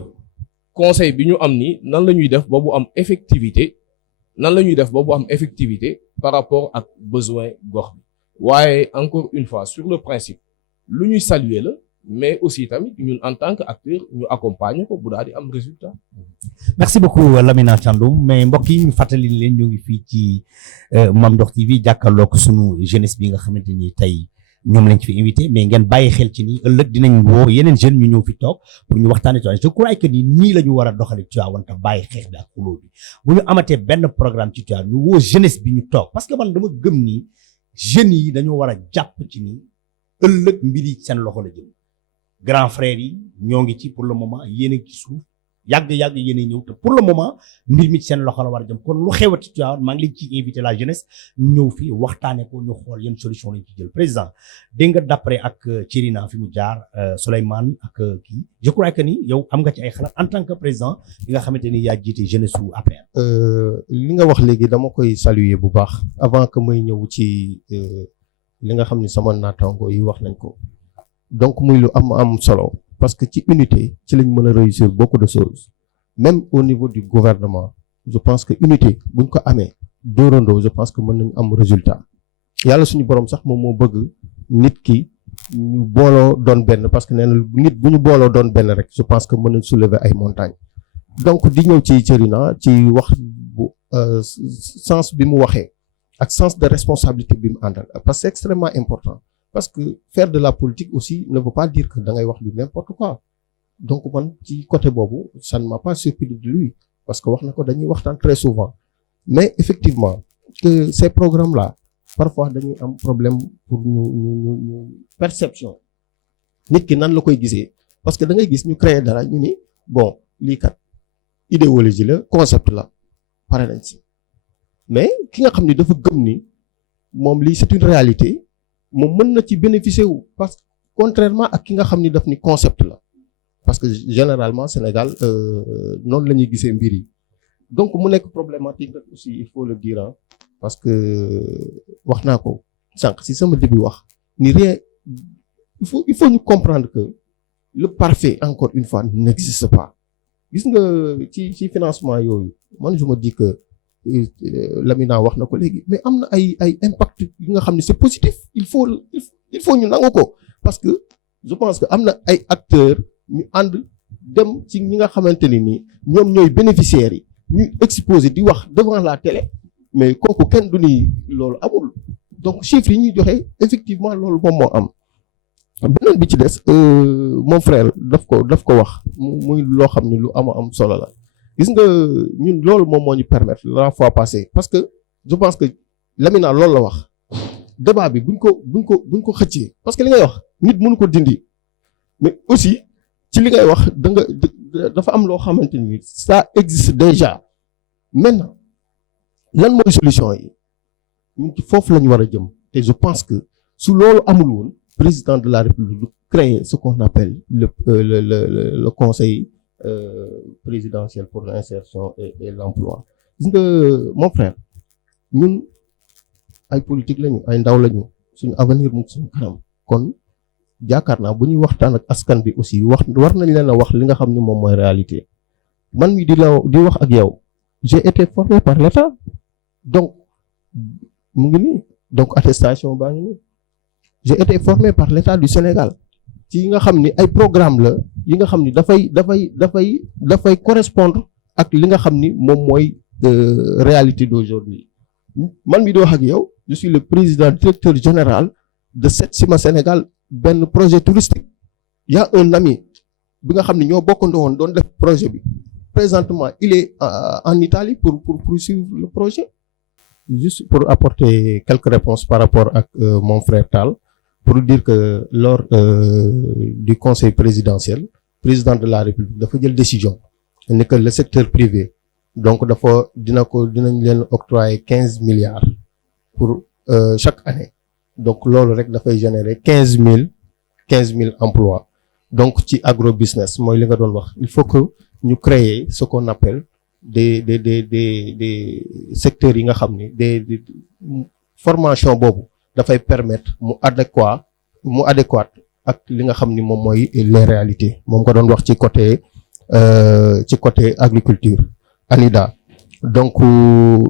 conseil bi ñu am ni nan la ñuy def ba bu am effectivité par rapport ak besoin gox bi waaye encore une fois sur le principe lu ñuy saluer la mais aussi tamit ñun en tant que acteur ñu accompagner ko bu daal di am résultat. merci beaucoup Lamina Thiandoum mais mbokk yi ñu fàttali leen ñu ngi fii ci Mame Ndokh TV jàkkaarloo ko sunu jeunesse bi nga xamante ni tey ñoom lañ fi invité mais ngeen bàyyi xel ci ni ëllëg dinañ woo yeneen jeunes ñu ñëw fi toog pour ñu waxtaanee Tivaouane je crois que ni nii la ñu war a doxalee Tivaouane te bàyyi xeex bi ak xuloo bi bu ñu amatee benn programme ci Tivaouane ñu woo jeunesse bi ñu toog parce que man dama gëm ni jeunes yi dañoo war a jàpp ci ni ëllëg mbir yi seen loxo la jëm grand frère yi ñoo ngi ci pour le moment yéen a ngi ci suuf yàgg-yàgg yéen a ñëw te pour le moment mbir mi ci seen loxo la war a jëm kon lu xewati Tivaouane maa ngi leen ciy invité la jeunesse ñu ñëw fii waxtaane ko ñu xool yan solution lañ ci jël président dégg nga d'après ak Thierina fi mu jaar Souleymane ak kii je crois que ni yow am nga ci ay xalaat en tant que président li nga xamante ni yaa jiite jeunesse su APR. li nga wax léegi dama koy saluer bu baax avant que may ñëw ci li nga xam ni sama naataango yi wax nañ ko donc muy lu am solo. Parce que ci unité ci lañ mën a réussir beaucoup de choses même au niveau du gouvernement je pense que unité buñ ko amee dóorandoo je pense que mën nañ am résultat yàlla suñu borom sax moom moo bëgg nit ki ñu booloo doon benn parce que nee na nit bu ñu booloo doon benn rek je pense que mën nañ soulever ay montagnes donc di ñëw ci Thierina ci wax bu sens bi mu waxee ak sens de responsabilité bi mu àndal parce que c'est extrêmement important. Parce que faire de la politique aussi ne veut pas dire que da ngay wax du n'importe quoi donc man ci côté boobu ça ne m'a pas surpris de lui parce que wax na ko dañuy waxtaan très souvent mais effectivement que ces programmes là parfois dañuy am problème pour ñu perception nit ki nan la koy gisee parce que da ngay gis ñu créer dara ñu ni bon lii kat idéologie la concept la pare nañ si mais ki nga xam ni dafa gëm ni moom lii c'est une réalité moom mën na ci bénéficier wu parce que contrairement ak ki nga xam ni daf ni concept la parce que généralement Sénégal noonu la ñuy gisee mbir yi donc mu nekk problématique rek aussi il faut le dire parce que wax naa ko sànq si sama début wax ni rien il faut ñu comprendre que le parfait encore une fois n'existe pas gis nga ci financement yooyu man je me dis que Lamina wax na ko léegi mais am na ay impact yi nga xam ne c'est positif il faut ñu nangu ko parce que je pense que am na ay acteurs ñu ànd dem ci ñi nga xamante ni nii ñoom ñooy bénéficiaires yi ñuy exposer di wax devant la télé mais kooku kenn du ni loolu amul donc chiffres yi ñuy joxe effectivement loolu moom moo am beneen bi ci des mon frère daf ko wax muy loo xam ne lu am solo la. gis nga ñun loolu moom moo ñu permettre la fois passée parce que je pense que Lamina loolu la wax débat bi buñ ko xëccee parce que li ngay wax nit mënu ko dindi mais aussi ci li ngay wax dafa am loo xamante ni ça existe déjà maintenant lan mooy solution yi ñun ci foofu la ñu war a jëm te je pense que su loolu amul woon président de la République du créer ce qu'on appelle le conseil présidentiel pour l'insertion et l'emploi gis nga mon frère ñun ay politique lañu ay ndaw lañu suñu avenir mu suñu kanam kon jaakaar naa bu ñuy waxtaan ak askan bi aussi war nañ leen a wax li nga xam ni moom mooy réalité man mi di wax ak yow j'ai été formé par l'État donc mu ngi nii donc attestation baa ngi nii j'ai été formé par l'État du Sénégal ci yi nga xam ni ay programme la yi nga xam ni dafay correspondre ak li nga xam ni moom mooy réalité d'aujourd'hui man mi di wax ak yow je suis le président directeur général de Setsima Sénégal benn projet touristique il y a un ami bi nga xam ne ñoo bokkandoo woon doon def projet bi présentement il est en Italie pour poursuivre le projet juste pour apporter quelques réponses par rapport ak mon frère Tall pour dire que lors du conseil présidentiel président de la République dafa jël décision ni que le secteur privé donc dinañ leen octroyer 15 milliards pour chaque année donc loolu rek dafay générer 15 000 emplois donc ci agro business mooy li nga doon wax il faut que ñu créer ce qu'on appelle des secteurs yi nga xam ni des formation boobu dafay permettre mu adéquat ak li nga xam ni moom mooy les réalités moom nga doon wax ci côté agriculture ANIDA donc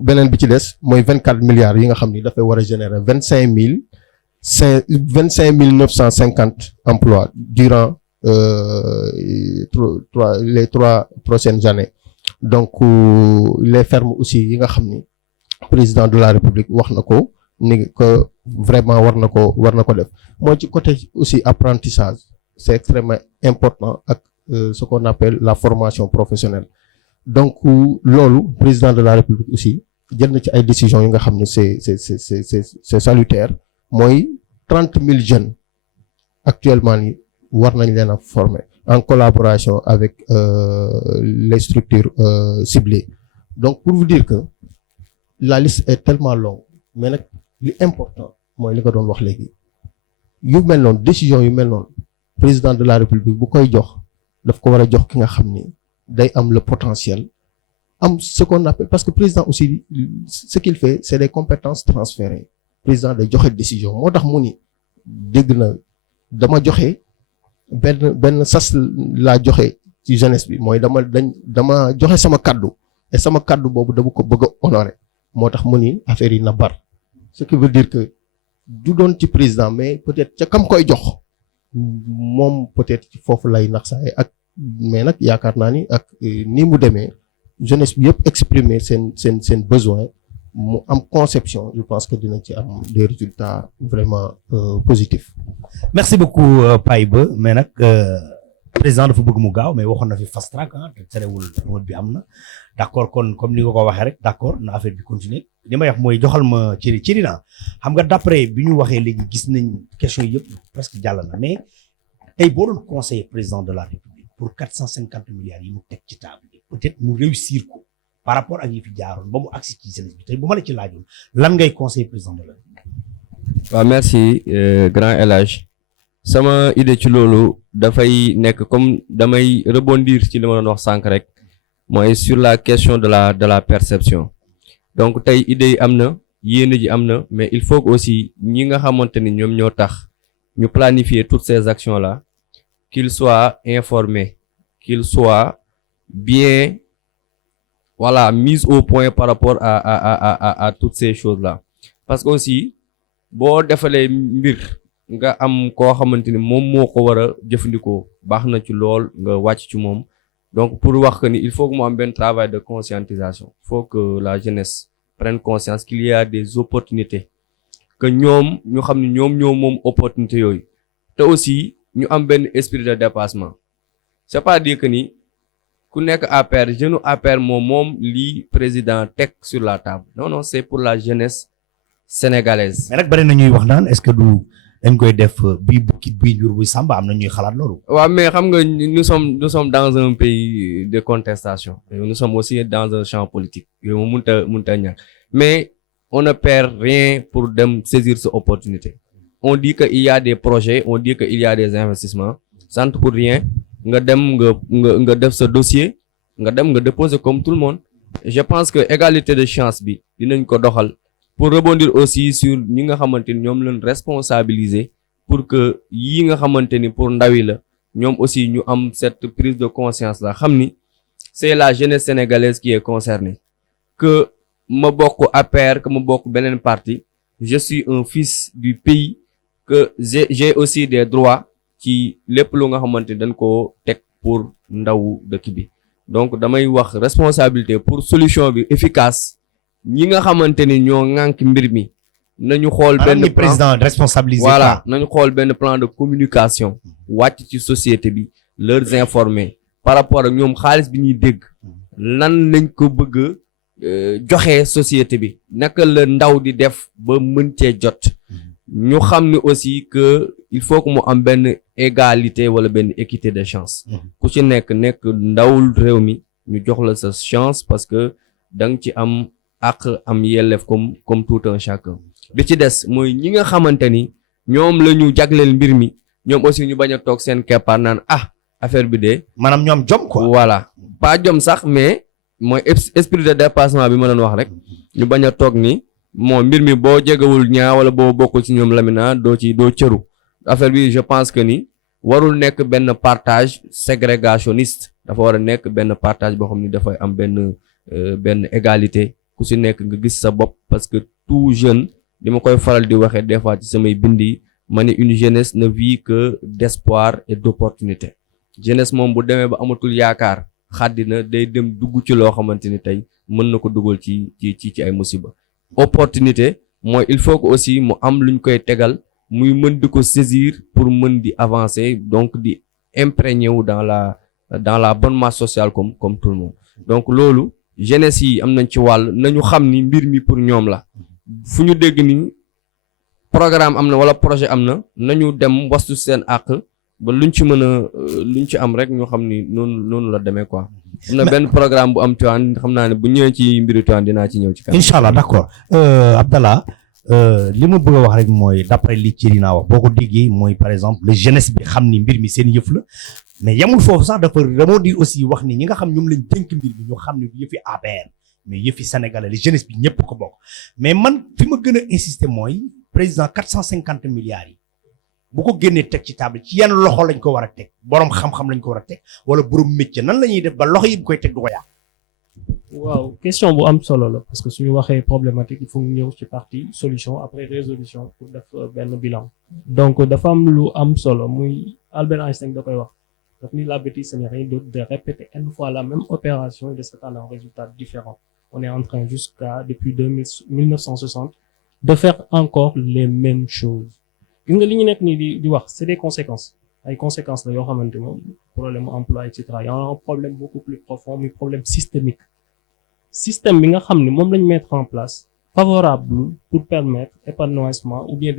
beneen bi ci des mooy 24 milliards yi nga xam ni dafay war a générer 25 950 emplois durant les 3 prochaines années donc les fermes aussi yi nga xam ni président de la République wax na ko ni que vraiment war na ko def mooy ci côté aussi apprentissage c'est extrêmement important ak ce qu'on appelle la formation professionnelle donc loolu président de la République aussi jël na ci ay décisions yi nga xam ne c'est salutaire mooy 30 000 jeunes actuellement ni war nañ leen a former en collaboration avec les structures ciblées donc pour vous dire que la liste est tellement longue mais nag li important mooy li nga doon wax léegi yu mel noonu décision yu mel noonu président de la République bu koy jox daf ko war a jox ki nga xam ni day am le potentiel am ce qu'on appelle parce que président aussi ce qu'il fait c'est des compétences transférées président day joxe décision moo tax mu ni dégg na dama joxe benn sas laa joxe ci jeunesse bi mooy dama joxe sama kaddu et sama kaddu boobu dama ko bëgg a honorer moo tax mu ni affaire yi na bar ce qui veut dire que du doon ci président mais peut-être ca kam koy jox moom peut-être ci foofu lay nax saay ak mais nag yaakaar naa ni ak ni mu demee jeunesse bi yëpp exprimer seen besoin mu am conception je pense que dinañ ci am des résultats vraiment positifs. merci beaucoup Paye Ba mais nag président dafa bëgg mu gaaw mais waxoon na fi fast track te terewul mode bi am na d'accord kon comme ni nga ko waxee rek d'accord na affaire bi continuer li may wax mooy joxal ma cëri naa xam nga d'après bi ñu waxee léegi gis nañ question yëpp presque jàll na mais tey boo doon conseiller président de la République pour 450 milliards yi mu teg ci table bi peut-être mu réussir ko par rapport ak yi fi jaaroon ba mu agsi ci jeunesse bi tey bu ma la ci laajoon lan ngay conseiller président de la République. waaw merci grand El Hadj sama idée ci loolu dafay nekk comme damay rebondir ci li ma doon wax sànq rek mooy sur la question de la perception donc tey idée yi am na yéene ji am na mais il faut que aussi ñi nga xamante ni ñoom ñoo tax ñu planifier toutes ces actions là qu'ils soient informés qu'ils soient bien voilà mis au point par rapport à toutes ces choses là parce que aussi boo defalee mbir nga am koo xamante ni moom moo ko war a jëfandikoo baax na ci lool nga wàcc ci moom donc pour wax que ni il faut que mu am benn travail de conscientisation il faut que la jeunesse prenne conscience qu'il y a des opportunités que ñoom ñu xam ne ñoom ñoo moom opportunité yooyu te aussi ñu am benn esprit de dépassement c'est pas dire que ni ku nekk APR jeune APR moom lii président teg sur la table non c'est pour la jeunesse sénégalaise. mais nag bari na ñuy wax naan est-ce que du dañ koy def bii bukki bii njur buy sàmba am na ñuy xalaat loolu. waaw mais xam nga nous sommes dans un pays de contestation nous sommes aussi dans un champ politique yooyu moom mënut a ñàkk mais on ne perd rien pour dem saisir cette opportunité on dit que il y a des projets on dit que il y a des investissements sans pour rien nga dem nga def sa dossier nga dem nga déposer comme tout le monde je pense que égalité de chance bi dinañ ko doxal. pour rebondir aussi sur ñi nga xamante ni ñoom lañ responsabiliser pour que yii nga xamante ni pour ndaw yi la ñoom aussi ñu am cette prise de conscience la xam ni c'est la jeunesse sénégalaise qui est concernée. Que ma bokk APR, que ma bokk beneen parti, je suis un fils du pays, que j'ai aussi des droits ci lépp lu nga xamante dañ ko teg pour ndaw dëkk bi. Donc damay wax responsabilité pour solution bi efficace ñi nga xamante ni ñoo ŋànk mbir mi nañu xool benn plan président responsabilisé. voilà nañu xool benn plan de communication wàcc ci société bi leur informer par rapport ak ñoom xaalis bi ñuy dégg lan lañ ko bëgg joxe société bi naka la ndaw di def ba mën cee jot ñu xam ni aussi que il faut que mu am benn égalité wala benn équité de chance ku ci nekk ndawul réew mi ñu jox la sa chance parce que da nga ci am ak am yelleef comme tout un chacun li ci des mooy ñi nga xamante ni ñoom la ñu jagleel mbir mi ñoom aussi ñu bañ a toog seen keppaar naan affaire bi de maanaam ñoom jom quoi. voilà pas jom sax mais mooy esprit de dépassement bi ma doon wax rek ñu bañ a toog ni moo mbir mi boo jegewul ñaa wala boo bokkul ci ñoom Lamina doo cëru affaire bi je pense que ni warul nekk benn partage ségrégationniste dafa war a nekk benn partage boo xam ni dafay am benn égalité ku ci nekk nga gis sa bopp parce que tout jeune li ma koy faral di waxee des fois ci samay bindi ma ne une jeunesse ne vit que d'espoir et d'opportunité jeunesse moom bu demee ba amatul yaakaar xàddina day dem dugg ci loo xamante ni tey mën na ko dugal ci ay musiba opportunité mooy il faut que aussi mu am luñ koy tegal muy mën di ko saisir pour mën di avancer donc di imprégner wu dans la bonne masse sociale comme tout le monde donc loolu jeunesse yi am nañ ci wàll nañu xam ni mbir mi pour ñoom la fu ñu dégg ni programme am na wala projet am na nañu dem wastu seen àq ba luñ ci am rek ñu xam ni noonu la demee quoi. am na benn programme bu am Tivaouane xam naa ne bu ñëwee ci mbiru Tivaouane dinaa ci ñëw ci kanam. incha allah d'accord Abdallah li ma bëgg a wax rek mooy d'après li ci dinaa wax boo ko déggee mooy par exemple le jeunesse bi xam ni mbir mi seen yëf la mais yamul foofu sax dafa remondir aussi wax ni ñi nga xam ñoom lañ dénk mbir mi ñu xam ne du yëfi APR mais yëfi sénégalais la jeunesse bi ñëpp ko bokk mais man fi ma gën a insister mooy président 450 milliards yi bu ko génnee teg ci table ci yenn loxo lañ ko war a teg borom xam-xam lañ ko war a teg wala borom métier nan la ñuy def ba loxo yi bu koy teg du ko yàq. waaw question bu am solo la parce que suñu waxee problématique il faut ñu ñëw ci partie solution après résolution pour def benn bilan. donc dafa am lu am solo muy Albert Einstein da koy wax daf ni la bêtise ce n'est rien d'autre de répéter une fois la même opération et de s'attendre à un résultat différent. On est en train depuis 1960 de faire encore les mêmes choses. gis nga li ñu nekk nii di wax c'est des conséquences ay conséquences la yoo xamante moom problème emploi et cetera y a un problème beaucoup plus profond muy problème systémique système bi nga xam ne moom lañ mettre en place favorable pour permettre épanouissement ou bien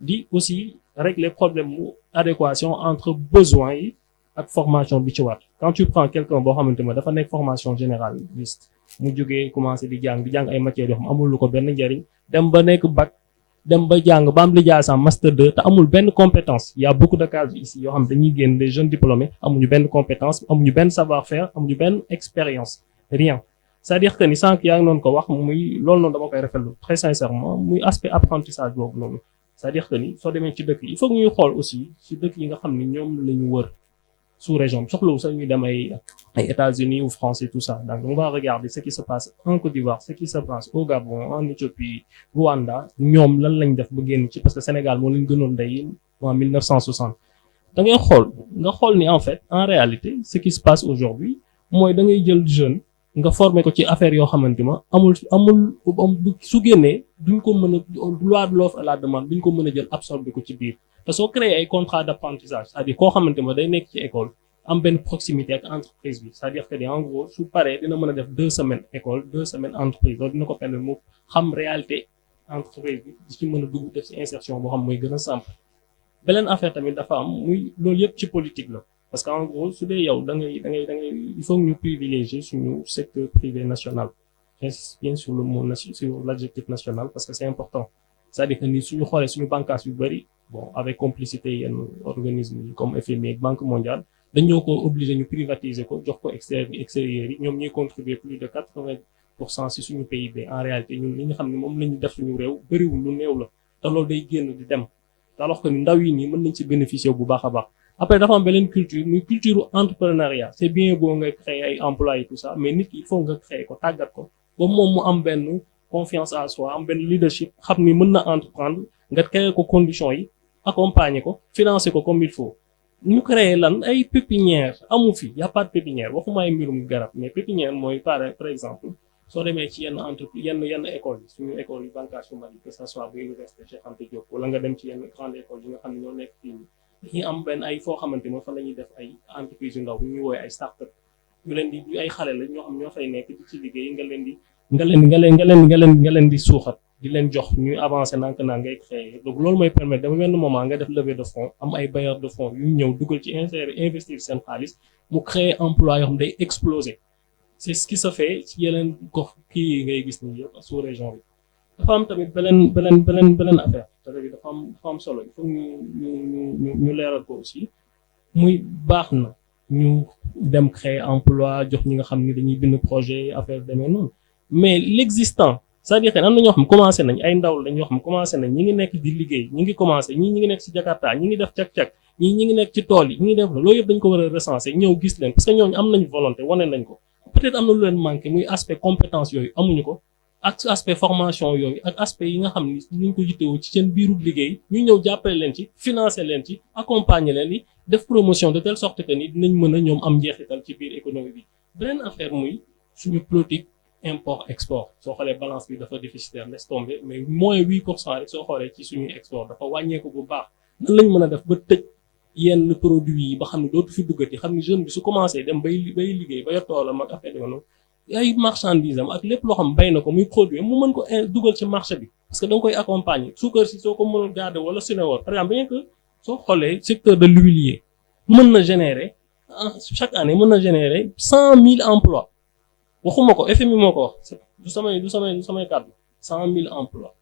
di aussi régler problème mu adéquation entre besoins yi ak formation bi ci war quand tu prends quelqu'un boo xamante ne dafa nekk formation généraliste mu jógee commencé di jàng ay matières yoo xam amul lu ko benn njariñ dem ba nekk bac dem ba jàng ba am lijaasa master 2 te amul benn compétence il y a beaucoup de cas ici yoo xam dañuy génn les jeunes diplômés amuñu benn compétence amuñu benn savoir-faire amuñu benn expérience rien c'est-à-dire que ni sànq yaa ngi noonu ko wax muy loolu noonu dama koy rafetlu très sincèrement muy aspect apprentissage boobu noonu c'est-à-dire que ni soo demee ci dëkk yi il faut que ñuy xool aussi ci dëkk yi nga xam ni ñoom la ñu wër sous-région bi soxlawu sax ñuy dem ay États-Unis ou France et tout ça donc on va regarder ce qui se passe en Côte d'Ivoire ce qui se passe au Gabon en Éthiopie Rwanda ñoom lan lañ def ba génn ci parce que Sénégal moo leen gënoon day en 1960 da ngay nga xool ni en fait en réalité ce qui se passe aujourd'hui mooy da ngay jël jeune nga former ko ci affaire yoo xamante ma amul su génnee duñ ko mën a loi de l'offre et la demande duñ ko mën a jël absorber ko ci biir te soo créé ay contrat d'apprentissage c'est-à-dire koo xamante ma day nekk ci école am benn proximité ak entreprise bi c'est-à-dire que en gros su paree dina mën a def 2 semaines école 2 semaines entreprise loolu dina ko permettre mu xam réalité entreprise bi di ci mën a dugg def ci insertion boo xam mooy gën a simple beneen affaire tamit dafa am muy loolu yëpp ci politique la parce que en gros su dee yow da ngay il faut ñu privilégier suñu secteur privé national j'insiste bien sur le mot sur l'adjectif national parce que c'est important c'est-à-dire que ni suñu xoolee suñu bànqaas yu bari bon avec complicité yenn organismes yi comme FMI ak Banque mondiale dañoo ko obligé ñu privatiser ko jox ko extérieurs yi ñoom ñuy contribuer plus de 80% ci suñu PIB en réalité ñun li nga xam ne moom la ñu def suñu réew bariwul lu néew la te loolu day génn di dem alors que ni ndaw yi nii mën nañ ci bénéficier bu baax a baax après dafa am beneen culture muy culture entrepreneuriat c'est bien beau nga créer ay emplois et tout ça mais nit ki il faut nga créer ko tàggat ko ba moom mu am benn confiance en soi am benn leadership xam ni mën na entreprendre nga créer ko conditions yi accompagner ko financer ko comme il faut ñu créer lan ay pépinière amu fi y a pas de pépinière waxuma ay mbirum garab mais pépinière mooy par exemple soo demee ci yenn entreprise yenn écoles yi suñu école yi bancage Mali que ça soit bu université Cheikh Anta Diop wala nga dem ci yenn grande école yi nga xam ne ñoo nekk fii dañuy am benn ay foo xamante ne fa la ñuy def ay entreprise yu ndaw ñu ñuy woowee ay start-up ñu leen di ay xale la ñoo xam ñoo fay nekk di ci liggéey nga leen di suuxat di leen jox ñuy avancer nank naa ngay créer donc loolu mooy permettre dafa benn moment nga def levée de fonds am ay bailleurs de fonds yu ñëw dugal ci investir seen xaalis mu créer emploi yoo xam day exploser c'est ce qui se fait ci yeneen gox kii yi ngay gis nii yëpp sous région bi dafa am tamit beneen affaire c'est-à-dire dafa am solo il faut ñu leeral ko aussi muy baax na ñu dem créer emploi jox ñi nga xam ni dañuy bind projet affaire demee noonu mais l'existant c'est-à-dire que am na ñoo xam commencé nañ ay ndaw la ñoo xam commencé nañ ñi ngi nekk di liggéey ñi ngi commencé ñi ngi nekk ci Jakarta ñi ngi def cak-cak ñi ngi nekk ci tool yi ñi ngi def loolu yëpp dañ ko war a recenser ñëw gis leen parce que ñooñu am nañ volonté wane nañ ko peut-être am na lu leen manqué muy aspect compétence yooyu amuñu ko ak aspect formation yooyu ak aspect yi nga xam ni ñu ko yittewoo ci seen biiru liggéey ñu ñëw jàppale leen ci financer leen ci accompagner leen yi def promotion de telle sorte que ni dinañ mën a ñoom am njeexital ci biir économie bi beneen affaire muy suñu politique import export soo xoolee balance bi dafa déficitaire laisse tomber mais moins 8% rek soo xoolee ci suñuy export dafa wàññeeku bu baax nan lañ mën a def ba tëj yenn produits yi ba xam ne dootu fi duggati xam ne jeune bi su commencé dem bay liggéey ba yor toolam ak affaire noonu ay marchandise am ak lépp loo xam bay na ko muy produit mu mën ko dugal ci marché bi parce que da nga koy accompagner suukar si soo ko mënul garder wala Suneor par exemple bien que soo xoolee secteur de l'huilier mën na générer chaque année mën na générer 100 000 emplois waxuma ko FMI moo ko wax du samay kàddu 100 000 emplois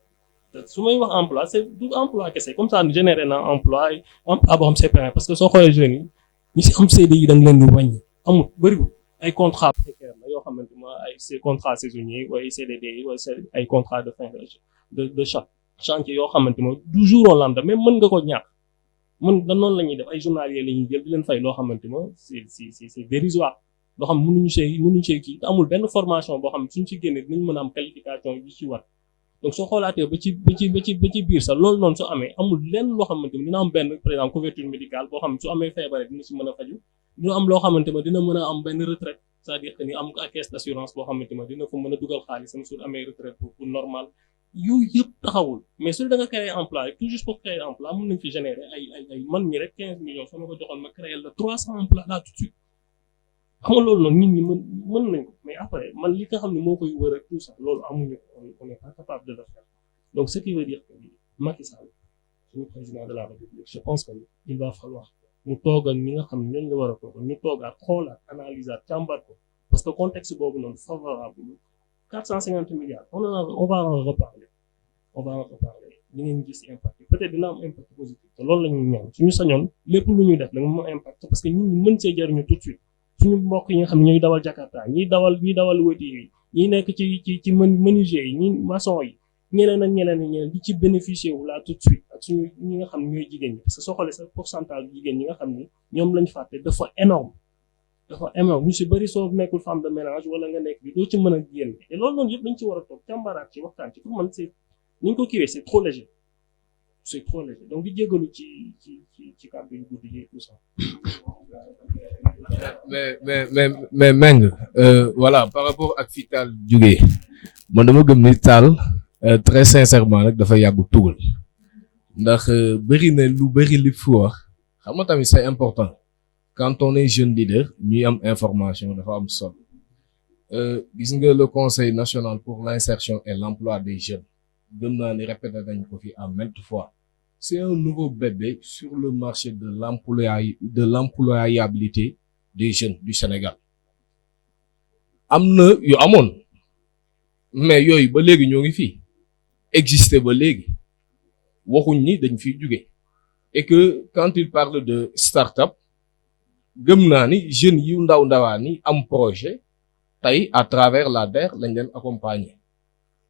su may wax emploi c'est du emploi kese comme ça générer na emploi emploi boo xam c'est pérenne parce que soo xoolee jeunes yi ñi si am CDI yi da nga leen di wàññi amul bëriwul ay contrat précaire la yoo xamante ne ay ces contrats saisonniers wala CDD yi wala ay contrat de fin de chantier yoo xamante ne du jour au lendemain mën nga ko ñàkk mën da noonu la ñuy def ay journaliers la ñuy jël di leen fay loo xamante ne c'est dérisoire loo xam mënuñu see kii te amul benn formation boo xam ne suñ ci génnee dinañ mën a am qualification yi ci war donc soo xoolaatee ba ci biir sax loolu noonu su amee amul lenn loo xamante ne dina am benn par exemple couverture médicale boo xam ne su amee feebaree dina si mën a faju dina am loo xamante ne dina mën a am benn retraite c'est-à-dire que ni am ak caisse d'assurance boo xamante ne dina fa mën a dugal xaalisam su amee retraite pour normal yooyu yëpp taxawul mais su da nga créer emploi rek tout juste pour créer emploi mën nañ fi générer ay man ñi rek 15 millions soo ma ko joxoon ma créer la 300 emplois là tout de suite xam nga loolu noonu nit ñi mën nañ ko mais après man li nga xam ne moo koy wër ak tout ça loolu amuñu ko on n'est pas capable de le faire donc ce qui veut dire que Macky Sall suñu président de la République je pense que il va falloir mu toog ak ñi nga xam ne ñooñu la war a toog ñu toogaat xoolaat analyser càmbar ko parce que contexte boobu noonu favorable 450 milliards on va en reparler li ngeen gis impact peut-être dina am impact positif te loolu la ñuy ñaan suñu sañoon lépp lu ñuy def da nga mën impact parce que ñun ñu mën see jariñu tout de suite suñu mbokk yi nga xam ne ñooy dawal Jakarta ñiy dawal wëti yi ñi nekk ci menuisier yi ñi maçon yi ñeneen ak ñeneen di ci bénéficier wu là tout de suite ak suñu ñi nga xam ne ñooy jigéen ñi parce que soo xoolee sa pourcentage jigéen ñi nga xam ni ñoom lañ fàtte dafa énorme ñu si bëri soo nekkul femme de ménage wala nga nekk bi doo ci mën a génn te loolu noonu yëpp dañ ci war a toog càmbaraat ci waxtaan ci pour man c'est ni ñu ko kiiwee c'est trop léger donc di jégalu ci kàddu yu guddi yi tout ça mais Meng voilà par rapport ak fi Tall jugee man dama gëm ni Tall très sincèrement nag dafa yàggu tugal ndax bëri na lu bëri li fi wax xam nga tamit c'est important quand on est jeune leader ñuy am information dafa am solo gis nga le conseil national pour l'insertion et l'emploi des jeunes gëm naa ni répété nañ ko fi à maintes fois c'est un nouveau bébé sur le marché de l'employabilité des jeunes du Sénégal am na yu amoon mais yooyu ba léegi ñoo ngi fii exister ba léegi waxuñ ni dañ fiy jóge et que quand il parle de start-up gëm naa ni jeunes yu ndawaan ni am projet tey à travers la DER lañ leen accompagner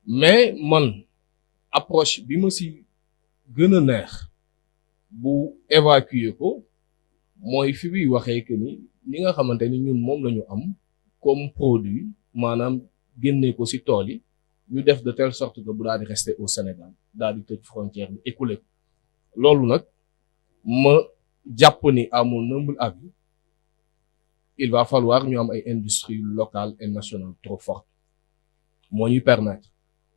mais man approche bi ma si gën a neex bu évacuer ko mooy fi muy waxee que ni li nga xamante ni ñun moom la ñu am comme produit maanaam génne ko ci tool yi ñu def de telle sorte que bu daal di rester au Sénégal daal di tëj frontière bi écoulé ko loolu nag ma jàpp ni à mon humble avis il va falloir ñu am ay industries locales et nationales trop fortes moo ñuy permettre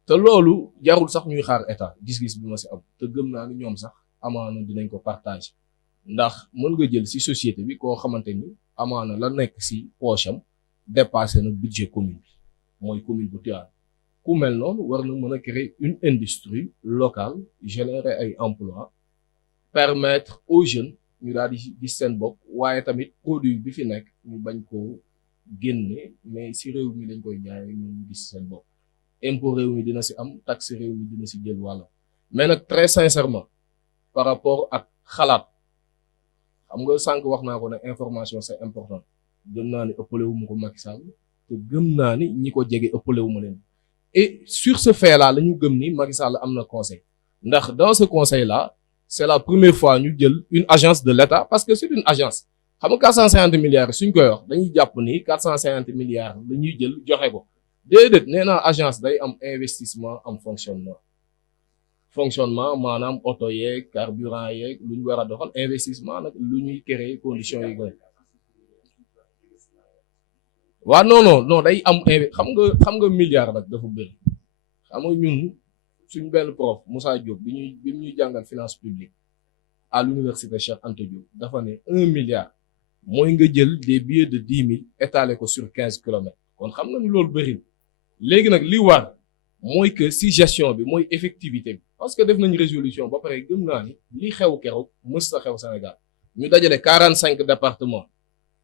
te loolu jarul sax ñuy xaar état gis-gis bi ma ci am te gëm naa ni ñoom sax amaana dinañ ko partager ndax mën nga jël ci société bi koo xamante ni amaana la nekk ci poche am dépassé na budget commune bi mooy commune bu Tivaouane ku mel noonu war na mën a créer une industrie locale générer ay emplois permettre aux jeunes ñu daal di gis seen bopp waaye tamit produit bi fi nekk ñu bañ koo génne mais ci réew mi lañ koy jaayee ñu gis seen bopp impôt réew mi dina ci am taxe réew mi dina ci jël wàlla mais nag très sincèrement par rapport ak xalaat xam nga sànq wax naa ko ne information c'est important gëm naa ni ëppale wu ma ko Macky Sall te gëm naa ni ñi ko jege ëppale wu ma leen et sur ce fait là la ñu gëm ni Macky Sall am na conseil ndax dans ce conseil là c'est la première fois ñu jël une agence de l'État parce que c'est une agence xam nga 450 milliards suñ koy wax dañuy jàpp ni 450 milliards la ñuy jël joxe ko déedéet nee naa agence day am investissement am fonctionnement maanaam oto yeeg carburant yeeg lu ñu war a doxal investissement nag lu ñuy créer conditions yi gën waaw non day am xam nga milliard nag dafa bëri xam nga ñun suñ benn prof Moussa Diop bi ñuy jàngal finance publique à l'université Cheikh Anta Diop dafa ne 1 milliard mooy nga jël des billets de 10 000 étaler ko sur 15 kilomètres kon xam nga ni loolu bëri léegi nag li war mooy que si gestion bi mooy effectivité bi parce que def nañ résolution ba pare gëm naa ni li xew keroog mës sa xew Sénégal ñu dajale 45 départements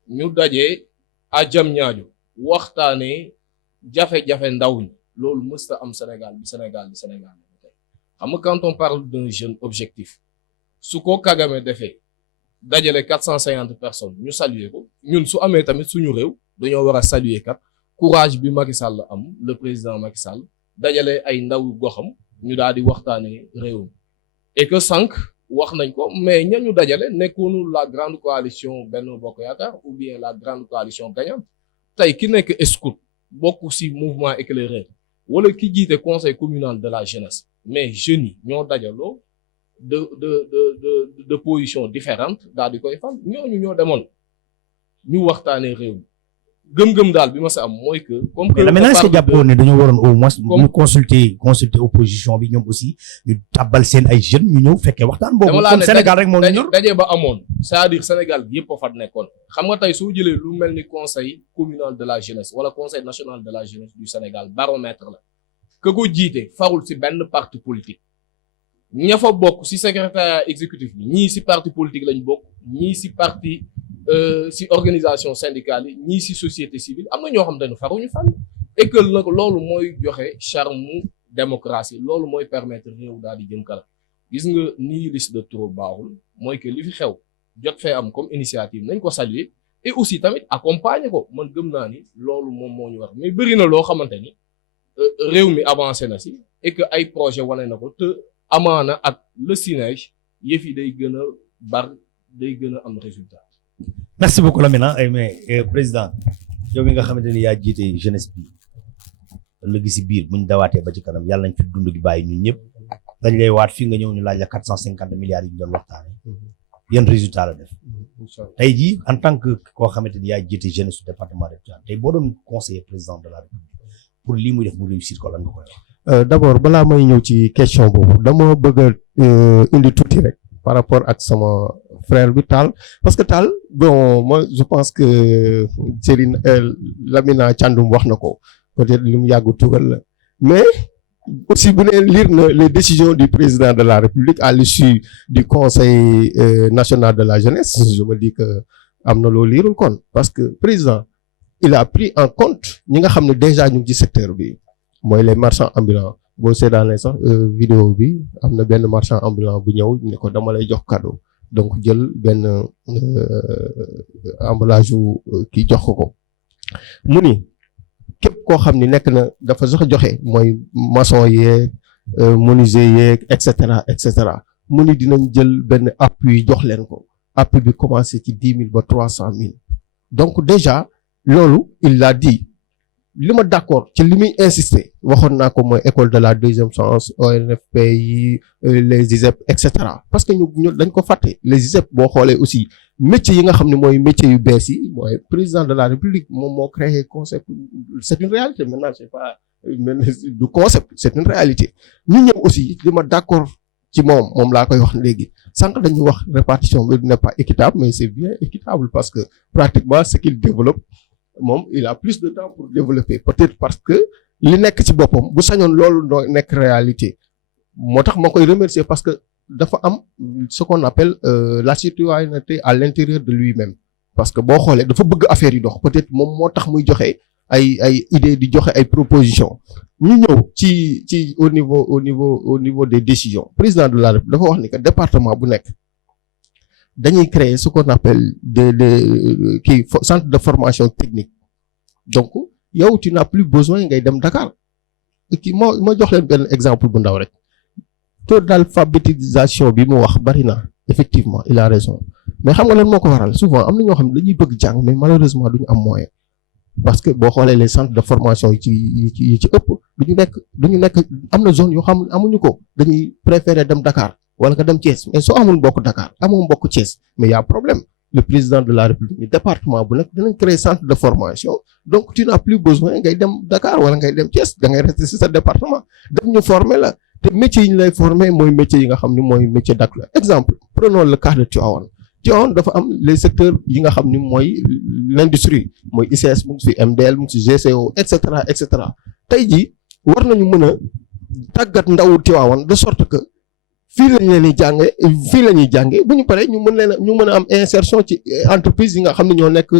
ñu dajee à Diamniadio waxtaanee jafe-jafe ndaw ñi loolu mës sa am Sénégal bi Sénégal xam nga quand on parle d'un jeune objectif su ko Kagame defee dajale 450 personnes ñu saluer ko ñun su amee tamit suñu réew dañoo war a saluer kat courage bi Macky Sall am le président Macky Sall dajale ay ndaw goxam ñu daal di waxtaanee réew mi et que sànq wax nañ ko mais ñañu dajale nekkoonu la grande coalition Benno Bokk Yaakaar ou bien la grande coalition gagnante tey ki nekk Escout bokk ci mouvement éclairé wala ki jiite conseil communal de la jeunesse mais jeunes yi ñoo dajaloo de position différente daal di koy fal ñoo demoon ñu waxtaanee réew mi gëm-gëm daal bi ma sa am mooy que comme que mais est-ce que jàppoon ne dañoo waroon au moins ñu consulter opposition bi ñoom aussi ñu tàbbal seen ay jeunes ñu ñëw fekkee waxtaan boobu comme Sénégal rek moo ñu ñor daje ba amoon c'est-à-dire Sénégal bi yëpp a fa nekkoon xam nga tey soo jëlee lu mel ni conseil communal de la jeunesse wala conseil national de la jeunesse du Sénégal baromètre la que ko jiite farul ci benn parti politique ña fa bokk ci secrétariat exécutif bi ñii ci parti politique lañ bokk ñii ci parti ci organisation syndicale yi ñii ci société civile am na ñoo xam ne faruñu fan et que nag loolu mooy joxe charme démocratie loolu mooy permettre réew daal di jëm kanam gis nga nihiliste de trop baaxul mooy que li fi xew jot fee am comme initiative nañ ko saluer et aussi tamit accompagner ko man gëm naa ni loolu moom moo ñu war mais bëri na loo xamante ni réew mi avancé na ci et que ay projet wane na ko te amaana ak le siège yëf yi day gën a day gën a am résultat. merci beaucoup Lamine mais président yow mi nga xamante ni yaa jiite jeunesse bi ëllëg si biir buñ dawaatee ba ci kanam yàlla nañ fi dund gi bàyyi ñun ñëpp dañ lay waat fii nga ñëw ñu laaj la 450 milliards yi ñu doon waxtaanee yan résultat la def tey jii en tant que koo xamante ni yaa jiite jeunesse su département de Tivaouane tey boo doon conseiller président de la République pour lii muy def mu réussir ko lan nga koy wax. d'abord balaa may ñëw ci question boobu dama bëgg a indi tuuti rek par rapport ak sama frère bi Tall parce que Tall bon moi je pense que Serigne Lamina Thiandoum wax na ko peut-être li mu yàgg tugal la mais aussi bu ne lire na les décisions du président de la République à l'issue du conseil national de la jeunesse je me dis que am na loo liirul kon parce que président il a pris en compte ñi nga xam ne déjà ñu ngi ci secteur bi mooy les marchands ambulants boo seetaanee sax vidéo bi am na benn marchand ambulant bu ñëw ne ko dama lay jox cadeau donc jël benn emballage yu kii jox ko mu ni képp koo xam ni nekk na dafa sax joxe mooy maçon yeeg menuisier yeeg et cetera mu ni dinañ jël benn appui jox leen ko appui bi commencé ci 10 000 ba 300 000 donc déjà loolu il l'a dit li ma d'accord ci li muy insister waxoon naa ko mooy école de la deuxième chance ONFP yi les ISEP et cetera parce que ñu dañ ko fàtte les ISEP boo xoolee aussi métiers yi nga xam ne mooy métiers yu bees yi mooy président de la République moom moo créé concept c'est une réalité maintenant c'est pas du concept c'est une réalité ñu ñëw aussi li ma d'accord ci moom laa koy wax léegi sànq dañuy wax répartition bi n'est pas équitable mais c'est bien équitable parce que pratiquement ce qu'il développe moom il a plus de temps pour développer peut-être parce que li nekk ci boppam bu sañoon loolu noo nekk réalité moo tax ma koy remercier parce que dafa am ce qu'on appelle la citoyenneté à l'intérieur de lui-même parce que boo xoolee dafa bëgg affaire yi dox peut-être moom moo tax muy joxe ay idées di joxe ay propositions ñu ñëw ci au niveau des décisions président de la République dafa wax ni que département bu nekk dañuy créer ce qu'on appelle des centre de formation technique donc yow tu n'as plus besoin ngay dem Dakar ma jox leen benn exemple bu ndaw rek taux d'alphabétisation bi mu wax bari na effectivement il a raison mais xam nga lan moo ko waral souvent am na ñoo xam ne dañuy bëgg jàng mais malheureusement duñu am moyen parce que boo xoolee les centres de formation yi ci ëpp duñu nekk am na zone yoo xam ne amuñu ko dañuy préférer dem Dakar wala nga dem Thiès mais soo amul mbokk Dakar amoo mbokk Thiès mais y a problème le président de la République département bu nekk dinañ créer centre de formation donc tu n'as plus besoin ngay dem Dakar wala ngay dem Thiès da ngay rester ci sa département daf ñu former la te métiers yi ñu lay former mooy métiers yi nga xam ne mooy métier d'acteur exemple prenons le cas de Tivaouane dafa am les secteurs yi nga xam ni mooy l'industrie mooy ICS mu ngi fi MDL mu ngi fi GCO et cetera tey jii war nañu mën a tàggat ndawu Tivaouane de sorte que fii lañ leen di jànge fii la ñuy jànge bu ñu paree ñu mën a am insertion ci entreprise yi nga xam ne ñoo nekk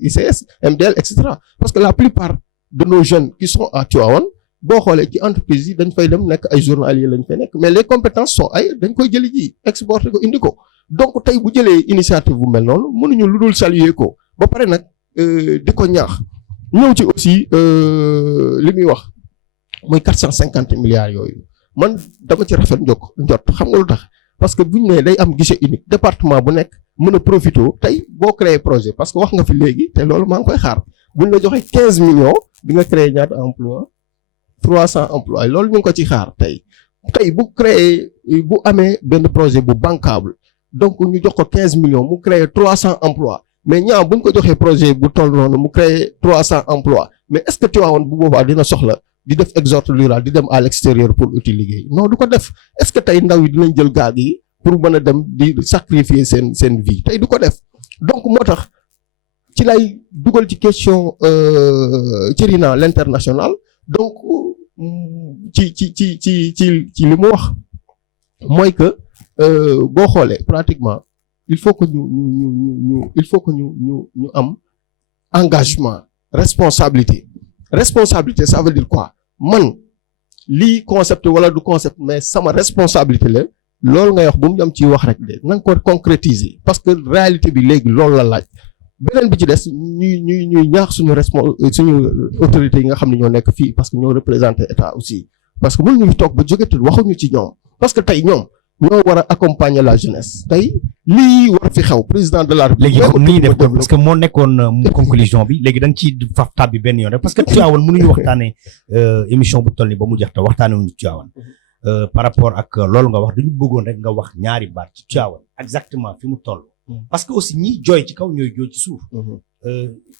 ICS MDL et cetera parce que la plupart de nos jeunes qui sont à Tivaouane boo xoolee ci entreprise yi dañ fay dem nekk ay journaliers lañ fay nekk mais les compétences sont ay dañ koy jëli ji exporter ko indi ko donc tey bu jëlee initiative bu mel noonu mënuñu lu dul saluer ko ba pare nag di ko ñaax ñëw ci aussi li muy wax mooy 450 milliards yooyu man dama ci rafet njot xam nga lu tax parce que buñ ne day am guichet unique département bu nekk mën a profiter tey boo créer projet parce que wax nga fi léegi te loolu maa ngi koy xaar buñ la joxe 15 millions di nga créer ñaata emploi 300 emplois loolu ñu ngi ko ci xaar tey bu créer bu amee benn projet bu bancable donc ñu jox ko 15 millions mu créer 300 emplois mais ñaam buñ ko joxee projet bu toll noonu mu créer 300 emplois mais est-ce que Tivaouane bu boobaa dina soxla di def exode rural di dem à l'extérieur pour uti liggéey non du ko def est-ce que tey ndaw yi dinañ jël gaal yi pour mën a dem di sacrifier seen vie tey du ko def donc moo tax ci lay dugal ci question Thierry l'international donc ci li mu wax mooy que boo xoolee pratiquement il faut que ñu am engagement responsabilité ça veut dire quoi man lii concept wala du concept mais sama responsabilité la loolu ngay wax bu mu dem ci wax rek de na nga ko concrétiser parce que réalité bi léegi loolu la laaj beneen bi ci des ñuy ñaax suñu autorités yi nga xam ne ñoo nekk fii parce que ñoo représenté état aussi parce que mënuñu toog ba jóge te waxuñu ci ñoom parce que tey ñoom ñoo war a accompagner la jeunesse tey lii war fi xew président de la République. léegi comme ni ñuy def parce que moo nekkoon conclusion bi léegi dañ ci faf tab bi benn yoon rek parce que Tivaouane mënuñu waxtaanee émission bu toll nii ba mu jeex te waxtaanee wuñu Tivaouane par rapport ak loolu nga wax dañu bëggoon rek nga wax ñaari baat ci Tivaouane exactement fi mu toll. parce que aussi ñiy jooy ci kaw ñooy jooy ci suuf.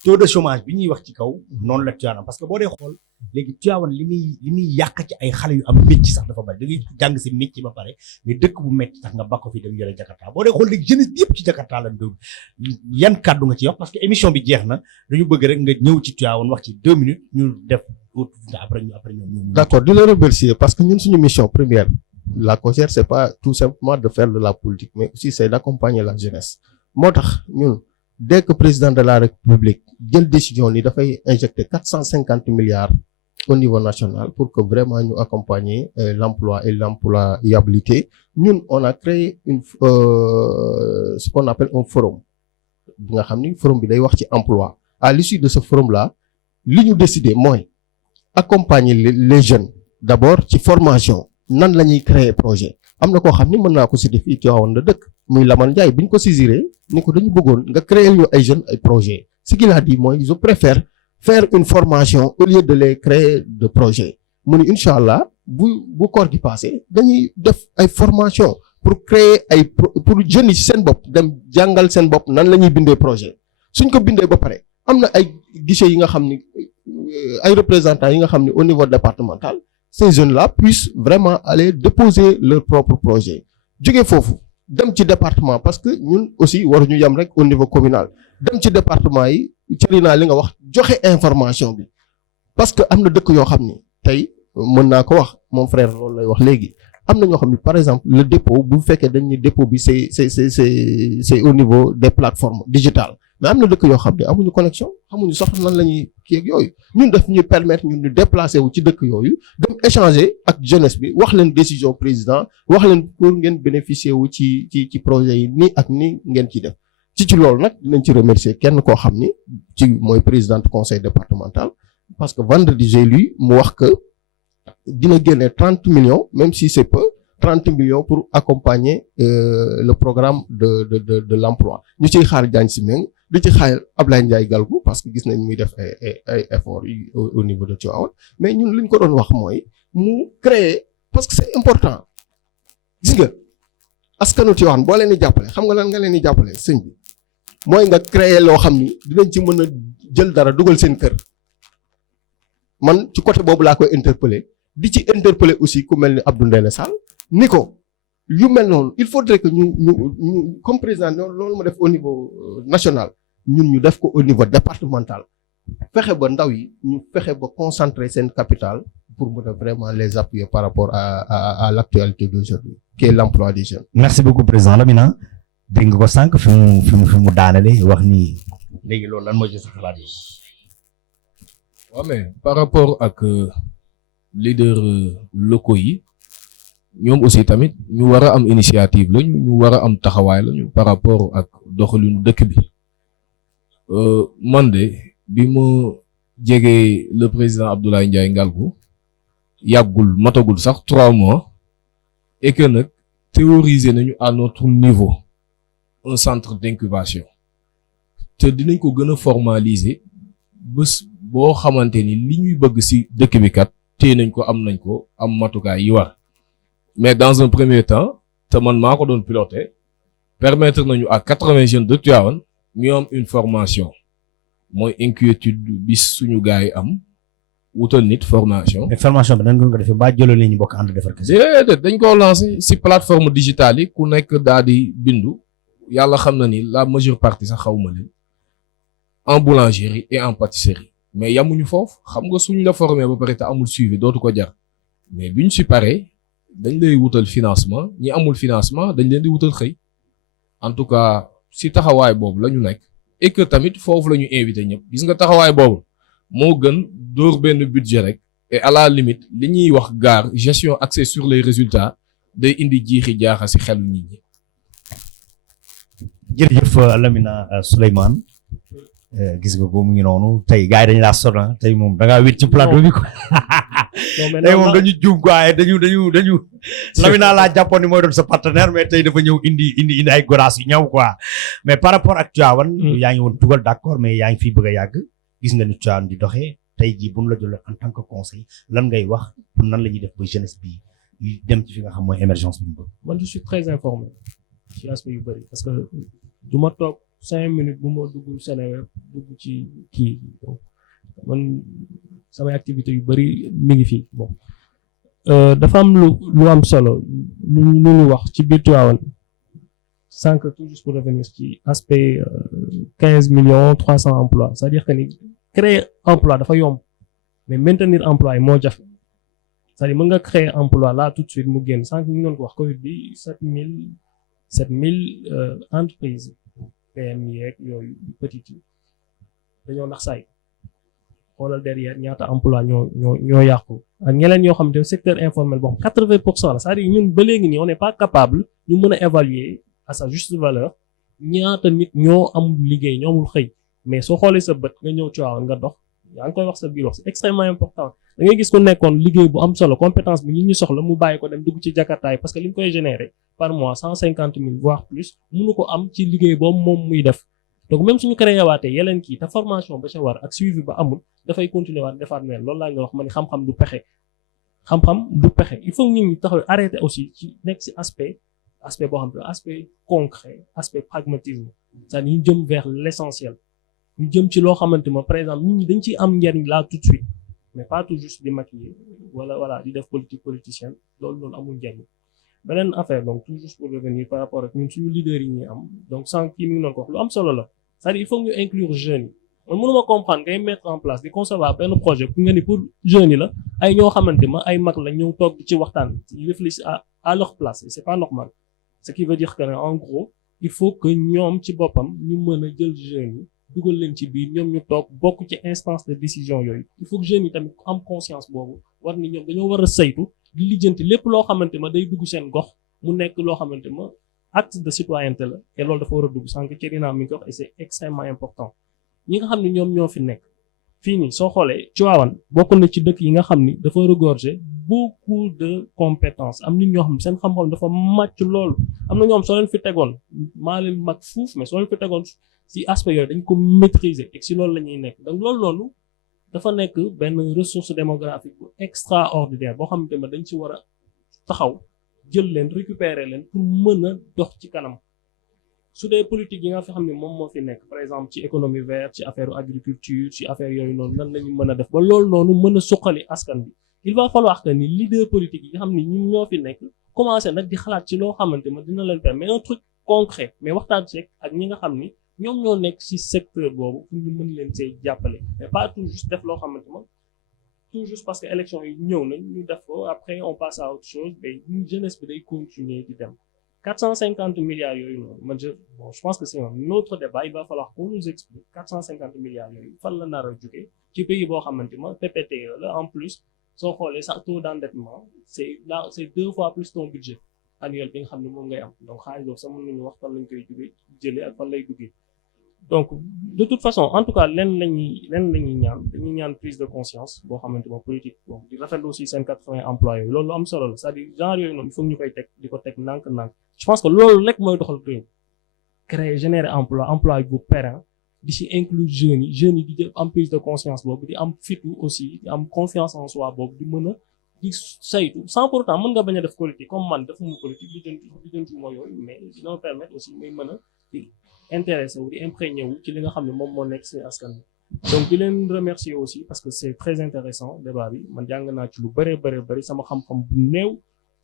taux de chômage bi ñuy wax ci kaw noonu la Tivaouane parce que boo dee xool léegi Tivaouane li muy yàq ci ay xale yu am métier sax dafa bari da ngay jàng si métier ba pare mais dëkk bu métti tax nga bakko fi dem yore Jakarta boo dee xool léegi jeunesse bi yëpp ci Jakarta lañ doon yan kàddu nga ci wax parce que émission bi jeex na dañu bëgg rek nga ñëw ci Tivaouane wax ci 2 minutes ñu def après ñu d'accord di la remercier parce que ñun suñu mission première la COJER c'est pas tout simplement de faire de la politique mais aussi c'est d'accompagner la jeunesse moo tax ñun dès que président de la République jël décision ni dafay injecter 450 milliards au niveau national pour que vraiment ñu accompagner l'emploi et l'employabilité ñun on a créé ce qu'on appelle un forum bi nga xam ni forum bi day wax ci emploi à l'issue de ce forum là li ñu décider mooy accompagner les jeunes d'abord ci formation nan la ñuy créer projet am na koo xam ni mën naa ko citer fii Tivaouane la dëkk muy Lamane Ndiaye bi ñu ko saisiré ni ko dañu bëggoon nga créer ñu ay jeunes ay projets ce qu'il a dit mooy je préfère faire une formation au lieu de les créer de projets mu ni incha allah bu koor gi passé dañuy def ay formation pour créer ay pour jeunes yi ci seen bopp dem jàngal seen bopp nan la ñuy bindee projet suñ ko bindee ba pare am na ay guichets yi nga xam ni ay représentants yi nga xam ni au niveau départemental ces jeunes là puissent vraiment aller déposer leur propre projet jóge foofu dem ci département parce que ñun aussi waruñu yem rek au niveau communal dem ci département yi cëri naa li nga wax joxe information bi parce que am na dëkk yoo xam ni tey mën naa ko wax mon frère loolu lay wax léegi am na ñoo xam ne par exemple le dépôt bu fekkee dañ ne dépôt bi c'est au niveau des plateformes digitales mais am na dëkk yoo xam ne amuñu connexion xamuñu sax nan la ñuy kii ak yooyu ñun def ñuy permettre ñun ñu déplacer wu ci dëkk yooyu dem échanger ak jeunesse bi wax leen décision président wax leen pour ngeen bénéficier wu ci projet yi nii ak nii ngeen ciy def ci loolu nag dinañ ci remercier kenn koo xam ni ci mooy présidente conseil départemental parce que vendredi j'ai lu mu wax que dina génne 30 millions même si c'est peu 30 millions pour accompagner le programme de l'emploi ñu ciy xaar Diagne Sy Mbengue di ci xaar Ablaye Ndiaye Galgou parce que gis nañ muy def ay efforts au niveau de Tivaouane mais ñun li ñu ko doon wax mooy mu créer parce que c'est important gis nga askanu Tivaouane boo leen di jàppale xam nga lan nga leen di jàppale sëñ bi mooy nga créer loo xam ni dinañ ci mën a jël dara dugal seen kër man ci côté boobu laa koy interpeller di ci interpeller aussi ku mel ni Abdou Ndéné Sall ni ko yu mel noonu il faudrait que ñu comme président loolu ma def au niveau national ñun ñu def ko au niveau départemental fexe ba ndaw yi ñu fexe ba concentrer seen capital pour mën a vraiment les appuyer par rapport à l'actualité d'aujourd'hui qui est l'emploi des jeunes. Merci beaucoup président Lamina dégg nga ko sànq fi mu daanale wax ni léegi loolu lan moo ci sa xalaat yi. waaw mais par rapport ak leader locaux yi ñoom aussi tamit ñu war a am initiative lañu ñu war a am taxawaay lañu par rapport ak doxalinu dëkk bi man de bi ma jegee le président Abdoulaye Ndiaye Ngalgou yàggul matagul sax 3 mois et que nag théoriser nañu à notre niveau un centre d'incubation te dinañ ko gën a formaliser bés boo xamante ni li ñuy bëgg ci dëkk bi kat téye nañ ko am matukaay yi war mais dans un premier temps te man maa ko doon piloter permettre nañu à 80 jeunes de Tivaouane ñu am une formation mooy inquiétude bi suñu gars yi am wutal nit formation. mais formation bi nan nga ko defee ba jëloon nañu bokk ànd defar kese. déedéet dañ koo lancé ci plateforme digitale yi ku nekk daal di bindu yàlla xam na ni la majeure partie sax xawma leen en boulangerie et en pâtisserie mais yamuñu foofu xam nga suñ la formé ba pare te amul suivi dootu ko jar mais biñ ci paree dañ lay wutal financement ñi amul financement dañ leen di wutal xëy en tout cas ci taxawaay boobu la ñu nekk et que tamit foofu la ñu invité ñëpp gis nga taxawaay boobu moo gën dóor benn budget rek et à la limite li ñuy wax gaar gestion axée sur les résultats day indi jiixi jaaxa ci xelu nit ñi. jërëjëf Lamina Souleymane gis nga ko mu ngi noonu tey gars yi dañu laa sonal tey moom da ngaa wét ci plateau bi quoi. tey moom dañu juum quoi dañu Lamina laa jàppoon ni mooy doon sa partenaire mais tey dafa ñëw indi ay goraas yu ñëw quoi mais par rapport ak Tivaouane yaa ngi woon tugal d'accord mais yaa ngi fii bëgg a yàgg gis nga ni Tivaouane di doxee tey jii bu ñu la jëlee en tant que conseil lan ngay wax pour nan la ñuy def ba jeunesse bi dem ci fi nga xam mooy émergence bi ñu bëgg. man je suis très informé ci aspect yu bëri parce que du ma toog 5 minutes bu ma dugg Seneweb dugg ci kii man samay activités yu bëri mi ngi fii bon dafa am lu am solo lu ñu wax ci biir Tivaouane sànq tout juste pour revenir ci aspect 15 millions 300 emplois c'est-à-dire que ni créer emploi dafa yomb mais maintenir emploi yi moo jafe c'est-à-dire mën nga créer emploi là tout de suite mu génn sànq ñu doon ko wax Covid bi 7000 entreprises PMI yeeg yooyu petites yi dañoo nax saay xoolal derrière ñaata emploi ñoo yàqu ak ñeneen ñoo xam ne secteur informel boo xam 80% la c'est-à-dire ñun ba léegi nii on n'est pas capable ñu mën a évaluer à sa juste valeur ñaata nit ñoo am liggéey ñoo amul xëy mais soo xoolee sa bët nga ñëw Tivaouane nga dox yaa ngi koy wax sa biir wax c'est extrêmement important da ngay gis ku nekkoon liggéey bu am solo compétence bi ñu soxla mu bàyyi ko dem dugg ci jakartaay parce que li mu koy générer par mois 150 000 voire plus mënu ko am ci liggéey boobu moom muy def donc même suñu créé waatee yeneen kii te formation ba ca war ak suivi ba amul dafay continuer waat defaat neen loolu laa nga wax ma ni xam-xam du pexe il faut nit ñi taxaw arrêter aussi ci nekk ci aspect boo xam ne aspect concret aspect pragmatisme c'est-à-dire ñu jëm vers l'essentiel ñu jëm ci loo xamante ma par exemple nit ñi dañ ciy am njariñ là tout de suite mais pas tout juste di maquiller voilà di def politique politicienne loolu amul njariñ beneen affaire donc tout juste pour revenir par rapport ak ñun suñu leaders yi ñuy am donc sans kii mi ngi noonu ko wax lu am solo la c'est-à-dire il faut ñu inclure jeunes yi man mënuma comprendre ngay mettre en place di concevoir benn projet pour nga ni pour jeunes yi la ay ñoo xamante ma ay mag la ñëw toog ci waxtaan ils réfléchissent à leur place et c'est pas normal ce qui veut dire que en gros il faut que ñoom ci boppam ñu mën a jël jeunes yi dugal leen ci biir ñoom ñu toog bokk ci instance de décision yooyu il faut que jeunes yi tamit am conscience boobu war ni ñoom dañoo war a saytu di lijjanti lépp loo xamante ma day dugg seen gox mu nekk loo xamante ma acte de citoyenneté la et loolu dafa war a dugg sànq ci dinaa mi ngi ko wax et c'est extrêmement important ñi nga xam ne ñoom ñoo fi nekk fii nii soo xoolee Tivaouane bokk na ci dëkk yi nga xam ni dafa regorger beaucoup de compétences am nit ñoo xam ne seen xam-xam dafa màcc loolu am na ñoom soo leen fi tegoon maa leen mag fuuf mais soo leen fi tegoon ci aspect yooyu dañ ko maîtriser et ci loolu la ñuy nekk donc loolu dafa nekk benn ressource démographique bu extraordinaire boo xamante ne dañ ci war a taxaw jël leen récupérer leen pour mën a dox ci kanam su dee politique yi nga fi xam ne moom moo fi nekk par exemple ci économie verte ci affaire agriculture ci affaire yooyu noonu nan la ñu mën a def ba loolu noonu mën a suqali askan bi il va falloir que ni leader politique yi nga xam ne ñun ñoo fi nekk commencer nag di xalaat ci loo xamante ma dina leen permettre mais un truc concret mais waxtaan ci ak ñi nga xam ni ñoom ñoo nekk ci secteur boobu pour ñu mën leen see jàppale mais pas tout juste def loo xamante ma tout juste parce que élection yi ñëw nañ ñu def ko après on passe à autre chose mais jeunesse bi day continuer di dem 450 milliards yooyu noonu man je pense que c'est un autre débat il va falloir qu'on nous explique 450 milliards yooyu fan la nar a jógee ci pays boo xamante ma PPTE la en plus soo xoolee sa taux d'endettement c'est 2 fois plus ton budget annuel bi nga xam ne moom ngay am donc xaalis boobu sax mën nañu wax fan lañ koy jógee jëlee ak fan lay duggee donc de toute façon en tout cas lenn lañuy ñaan dañuy ñaan prise de conscience boo xamante ma politique bon di rafetlu aussi seen 80 employés yooyu loolu am solo la c'est-à-dire genre yooyu noonu il faut ñu koy teg di ko teg nànk-nànk je pense que loolu rek mooy doxal réew créer générer emploi bu pérenne di ci inclure jeunes yi di jël am prise de conscience boobu di am fitu aussi di am confiance en soi boobu di mën a di saytu sans pour autant mën nga bañ a def politique comme man defuma politique di jëntu moo yooyu mais dina permettre aussi muy mën a di intéressé wu di imprégné wu ci li nga xam ne moom moo nekk ci askan bi donc di leen remercier aussi parce que c'est très intéressant débat bi man jàng naa ci lu bëri sama xam-xam bu néew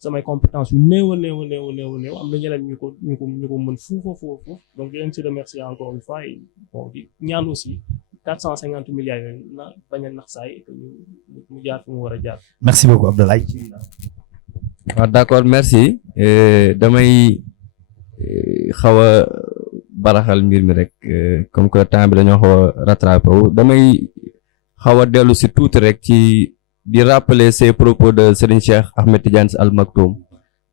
samay compétences yu néew a néew am na ñeneen ñu ko mën foofu donc di leen ci remercier encore une fois et bon di ñaan aussi 450 milliards yooyu na bañ a nax saay que mu jaar fi mu war a jaar. merci beaucoup Abdoulaye. waaw d'accord merci damay xaw a baraxal mbir mi rek comme que temps bi dañoo xaw a rattrapé wu damay xaw a dellu si tuuti rek ci di rappeler ces propos de Serigne Cheikh Ahmed Tidiane Al Maktoum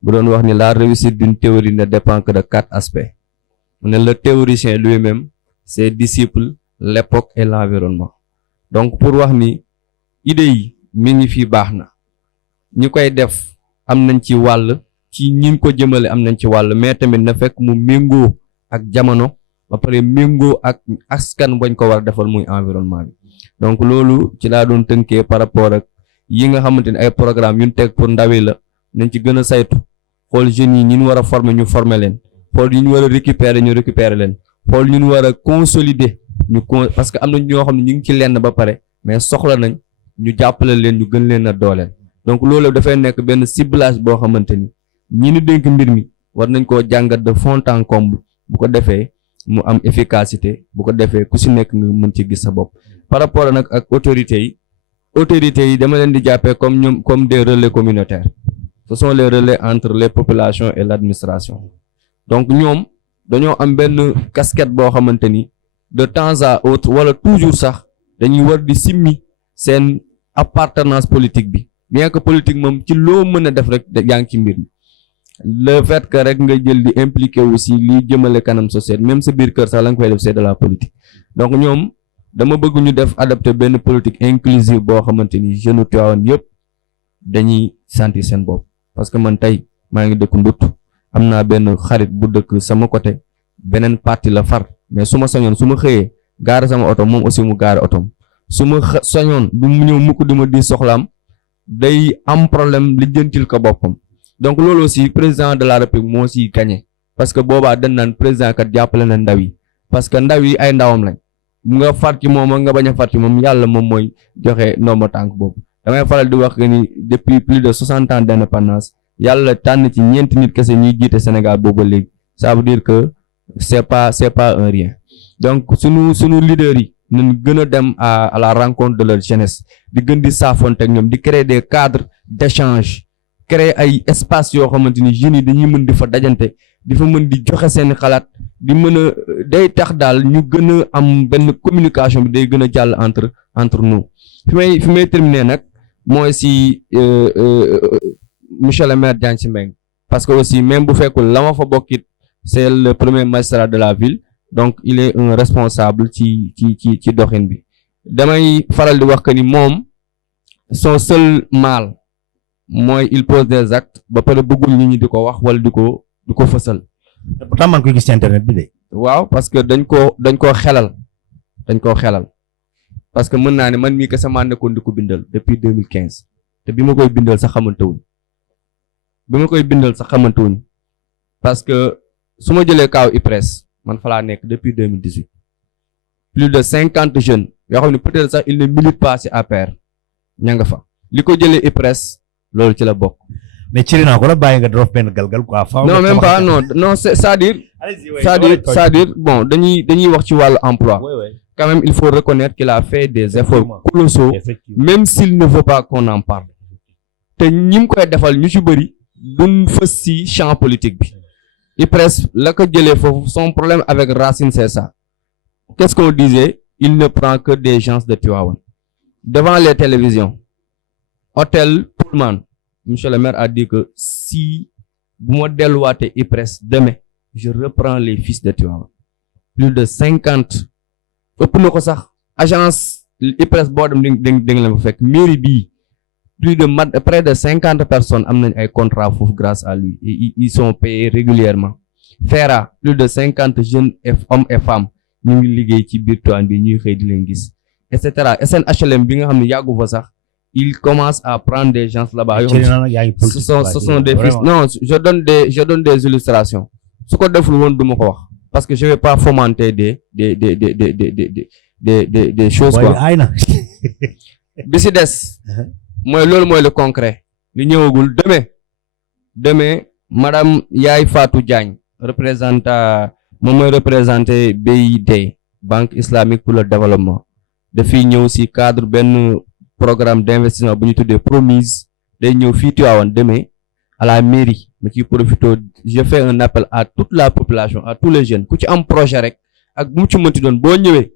bu doon wax ni la réussite d'une théorie ne dépend que de 4 aspects mu ne le théoricien lui-même ses disciples l'époque et l'environnement donc pour wax ni idée yi mi ngi fi baax na ñi koy def am nañ ci wàll ci ñi ko jëmale am nañ ci wàll mais tamit na fekk mu méngoo ak jamono ba pare méngoo ak askan bañ ko war a defal muy environnement bi donc loolu ci laa doon tënkee par rapport ak yi nga xamante ne ay programme yu ñu teg pour ndawi la nañ ci gën a saytu xool jeunes yi ñu war a former ñu former leen xool yi ñu war a récupérer ñu récupérer leen xool ñu war a consolider parce que am na ñoo xam ne ñu ngi ci lenn ba pare mais soxla nañ ñu jàppale leen ñu gën leen a dooleel donc loolu dafay nekk benn ciblage boo xamante ni ñi ñu dénk mbir mi war nañ koo jàngat de fond en comble bu ko defee mu am efficacité bu ko defee ku si nekk nga mën ci gis sa bopp par rapport nag ak autorités yi dama leen di jàppee comme des relais communautaires ce sont les relais entre les populations et l'administration donc ñoom dañoo am benn casquette boo xamante ni de temps à autre wala toujours sax dañuy war di simmi seen appartenance politique bi bien que politique moom ci loo mën a def rek yaa ngi ci mbir mi le fait que rek nga jël di impliqué aussi liy jëmale kanam société même sa biir kër sax la nga koy def c'est de la politique donc ñoom dama bëgg ñu def adopter benn politique inclusive boo xamante ni jeune Tivaouane yëpp dañuy sentir seen bopp parce que man tey maa ngi dëkk Ndut am naa benn xarit bu dëkk sama côté beneen parti la far mais su ma sañoon su ma xëyee gaare sama oto moom aussi mu gaare otom su ma sañoon du mu ñëw mukk di ma di soxlaam day am problème lijjantil ko boppam donc loolu aussi président de la république moo siy gagné parce que boobaa dañ naan président kat jàppale na ndaw yi parce que ndaw yi ay ndawam lañ nga far ci moom ak nga bañ a far ci moom yàlla moom mooy joxe ndomba tànk boobu damay faral di wax que ni depuis plus de 60 ans d'indépendance yàlla tànn ci ñeenti nit kese ñuy jiite Sénégal boobu léegi ça veut dire que c'est pas un rien donc sunu leaders yi nañ gën a dem à la rencontre de leur jeunesse di gën di saafonte ak ñoom di créer des cadres d'échange créer ay espace yoo xamante ni jeunes yi dañuy mën di fa dajante di fa mën di joxe seeni xalaat di mën a day tax daal ñu gën a am benn communication bi day gën a jàll entre nous fi may terminer nag mooy si monsieur le maire Diagne Sy Mbengue parce que aussi même bu fekkul la ma fa bokkit c'est le premier magistrat de la ville donc il est un responsable ci doxin bi damay faral di wax que ni moom son seul mal mooy il pose des actes ba pare bëggul nit ñi di ko wax wala di ko fësal. pourtant man koy gis ci internet bi de. waaw parce que dañ koo xelal parce que mën naa ne man mii kese maa nekkoon di ko bindal depuis 2015 te bi ma koy bindal sax xamantewuñ parce que su ma jëlee kaaw IPRES man fa laa nekk depuis 2018 plus de 50 jeunes yoo xam ne peut-être sax ils ne militent pas ci APR ña nga fa li ko jëlee IPRES loolu ci la bokk. mais ci naa ko la bàyyi nga dorof benn galgal quoi. non même pas non c'est-à-dire bon dañuy wax ci wàllu emploi. Quand même il faut reconnaître qu'il a fait des efforts colossaux même s'il ne veut pas qu'on en parle te ñi mu koy defal ñu ci bëri duñ fës ci champ politique bi. IPRES la ko jëlee foofu son problème avec Racine c'est ça qu'est-ce qu'on disait il ne prend que des gens de Tivaouane devant les télévisions hôtel Pullman monsieur le maire a dit que si bu ma delluwaatee IPRES demain je reprends les fils de Tivaouane plus de 50 ëpp na ko sax agence IPRES boo dem di nga leen fa fekk mairie bii plus de près de 50 personnes am nañ ay contrat foofu grâce à lui et ils sont payés régulièrement FERA plus de 50 jeunes hommes et femmes ñu ngi liggéey ci biir Tivaouane bi ñuy xëy di leen gis et cetera SNHLM bi nga xam ne yàggu fa sax il commence à prendre des gens là-bas ce sont des fils non je donne des illustrations su ko deful woon du ma ko wax parce que je vais pas fomenter des choses quoi bi si des mooy loolu mooy le concret li ñëwagul demain madame Yaay Fatou Diagne moom mooy représenté BID Banque Islamique pour le Développement dafiy ñëw ci cadre benn programme d'investissement bu ñu tuddee Promise day ñëw fii Tivaouane demain à la mairie ma ciy profité je fais un appel à toute la population à tous les jeunes ku ci am projet rek ak bu mu ci mënti doon boo ñëwee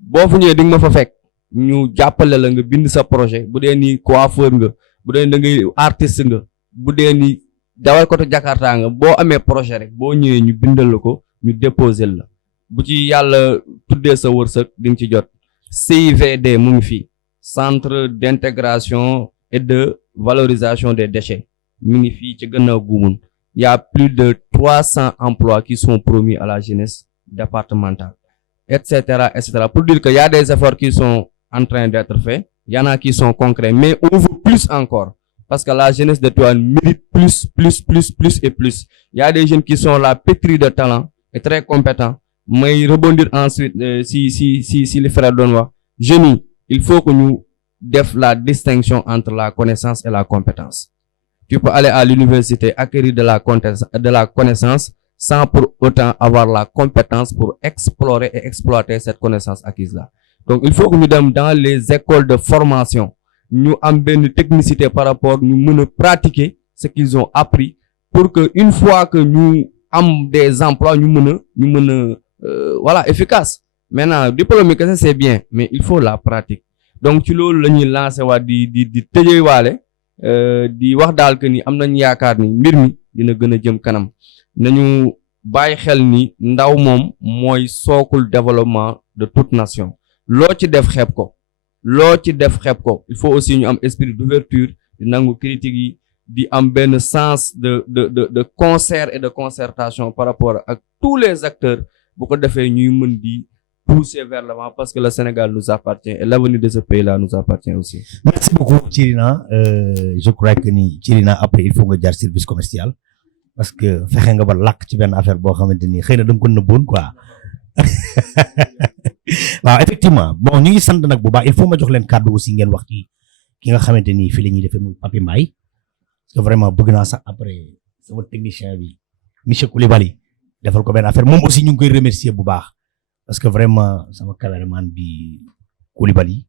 boo fu ñëwee di nga ma fa fekk ñu jàppale la nga bind sa projet bu dee ni coiffeur nga bu dee da ngay artiste nga bu dee ni dawal ko Jakarta nga boo amee projet rek boo ñëwee ñu bindal la ko ñu déposer la bu ci yàlla tuddee sa wërsëg di nga ci jot CIVD mu ngi fii centre d'intégration et de valorisation des déchets mi ngi fii ci gannaaw Goumoun il y a plus de 300 emplois qui sont promis à la jeunesse départementale etc pour dire que y a des efforts qui sont en train d'être faits y en a qui sont concrets mais on veut plus encore parce que la jeunesse de Tivaouane mérite plus et plus il y a des jeunes qui sont là pétris de talent et très compétents may rebondir ensuite si li frère doon wax jeunes yi il faut que ñu def la distinction entre la connaissance et la compétence. Tu peux aller à l'université acquérir de la connaissance sans pour autant avoir la compétence pour explorer et exploiter cette connaissance acquise-là. Donc il faut que ñu dem dans les écoles de formation ñu am benn technicité par rapport ñu mën a pratiquer ce qu'ils ont appris pour que une fois que ñu am des emplois ñu mën a voilà efficace. Maintenant diplôme yi kese c'est bien mais il faut la pratique. Donc ci loolu la ñuy lancer waat di tëjee waale di wax daal que ni am nañ yaakaar ni mbir mi dina gën a jëm kanam nañu bàyyi xel ni ndaw moom mooy sookul développement de toute nation loo ci def xeeb ko il faut aussi ñu am esprit d'ouverture di nangu critique yi di am benn sens de concert et de concertation par rapport ak tous les acteurs bu ko defee ñuy mën di pousser vers l'avant parce que le Sénégal nous appartient et l'avenir de ce pays-là nous appartient aussi. Merci beaucoup Thierrina. Je crois que ni Thierrina après il faut nga jaar service commercial parce que fexe nga ba làkk ci benn affaire boo xamante ni xëy na da nga ko nëbboon quoi. waaw effectivement bon ñu ngi sant nag bu baax il faut ma jox leen kàddu aussi ngeen wax ci ki nga xamante ni fii la ñuy defee muy Papi Mbaye parce que vraiment bëgg naa sax après sama technicien bi monsieur Koulibaly defal ko benn affaire moom aussi ñu ngi koy remercier bu baax parce que vraiment sama cameraman bi Koulibaly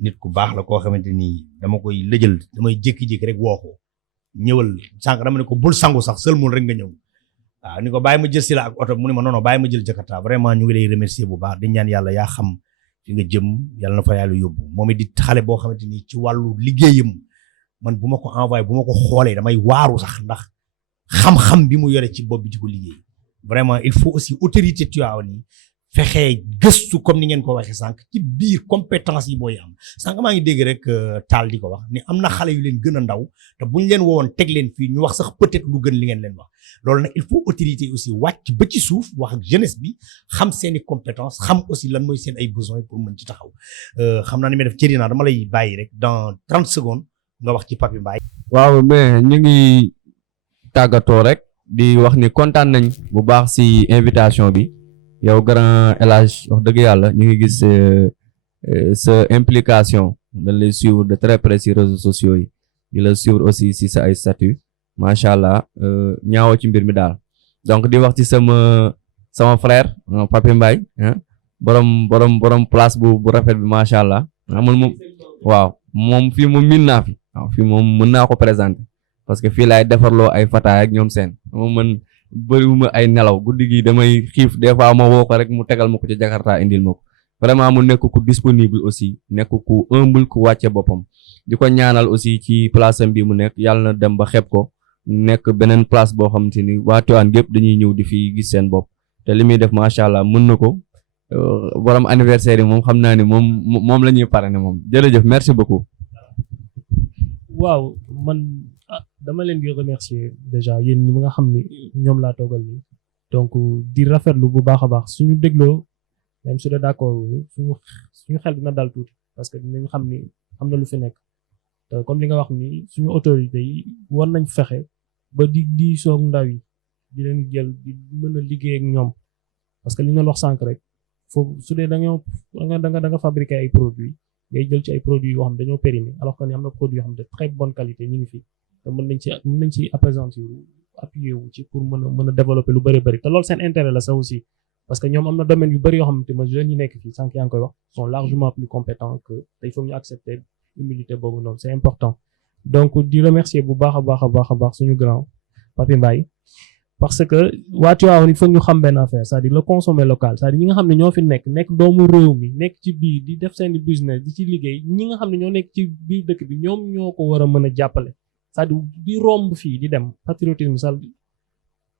nit ku baax la koo xamante ni dama koy lëjal damay jékki-jékki rek woo ko ñëwal sànq dama ne ko bul sangu sax sëlmul rek nga ñëw waaw ni ko bàyyi ma jël si la ak oto mu ne ma non non bàyyi ma jël Jakarta vraiment ñu ngi lay remercier bu baax di ñaan yàlla yaa xam fi nga jëm yàlla na fa yàlla yóbbu moom it di xale boo xamante ni ci wàllu liggéeyam man bu ma ko envoyé bu ma ko xoolee damay waaru sax ndax xam-xam bi mu yore ci bopp bi di ko liggéey vraiment il faut aussi autorité Tivaouane yi fexee gëstu comme ni ngeen ko waxee sànq ci biir compétence yi booy am sànq maa ngi dégg rek Tall di ko wax ni am na xale yu leen gën a ndaw te buñ leen wowoon teg leen fii ñu wax sax peut-être lu gën li ngeen leen wax loolu nag il faut autorité aussi wàcc ba ci suuf wax ak jeunesse bi xam seeni compétence xam aussi lan mooy seen ay besoins pour mën ci taxaw xam naa ni may def Thierrina dama lay bàyyi rek dans 30 secondes nga wax ci Papi Mbaye. waaw mais ñu ngi tàggatoo rek di wax ni kontaan nañ bu baax ci invitation bi. yow grand El Hadj wax dëgg yàlla ñu ngi gis sa implication dañ lay suivre de très près ci réseaux sociaux yi di la suivre aussi ci sa ay statut macha allah ñaawoo ci mbir mi daal donc di wax ci sama frère Papi Mbaye borom place bu rafet bi macha allah amul moom waaw moom fii moom miin naa fi waaw fii moom mën naa ko présenter parce que fii laay defarloo ay fataay ak ñoom seen moom mën bëriwuma ay nelaw guddi gi damay xiif des fois ma woo ko rek mu tegal ma ko ci Jakarta indil ma ko vraiment mu nekk ku disponible aussi nekk ku humble ku wàcce boppam di ko ñaanal aussi ci place am bi mu nekk yàlla na dem ba xeeb ko nekk beneen place boo xamante ni waa Tivaouane gépp dañuy ñëw di fi gis seen bopp te li muy def macha allah mën na ko borom anniversaire yi moom xam naa ni moom la ñuy parrainer moom jërëjëf merci beaucoup. waaw man. dama leen di remercier déjà yéen ñi nga xam ni ñoom laa toogal nii donc di rafetlu bu baax a baax suñu dégloo même su dee d'accord suñu xel dina dal tuuti parce que dinañ xam ni am na lu fi nekk te comme li nga wax ni suñu autorités yi war nañ fexe ba di soog ndaw yi di leen jël di mën a liggéey ak ñoom parce que li nga wax sànq rek foofu su dee da nga fabriquer ay produits ngay jël ci ay produits yoo xam dañoo périmé alors que ni am na produits yoo xam de très bonne qualité ñu ngi fi. mën nañ ci appesantir appuyer wu ci pour mën a développer lu bëri te loolu seen intérêt la ça aussi parce que ñoom am na domaine yu bëri yoo xamante ne jeunes yi nekk fii sànq yaa ngi koy wax sont largement plus compétents que tey foog ñu accepter humilité boobu noonu c'est important donc di remercier bu baax a baax suñu grand Papi Mbaye parce que waa Tivaouane il faut ñu xam benn affaire c'est-à-dire le consommer local c'est-à-dire ñi nga xam ne ñoo fi nekk doomu réew mi nekk ci biir di def seen business di ci liggéey ñi nga xam ne ñoo nekk ci biir dëkk bi ñoom ñoo ko war a mën a jàppale c'est-à-dire di romb fii di dem patriotisme sax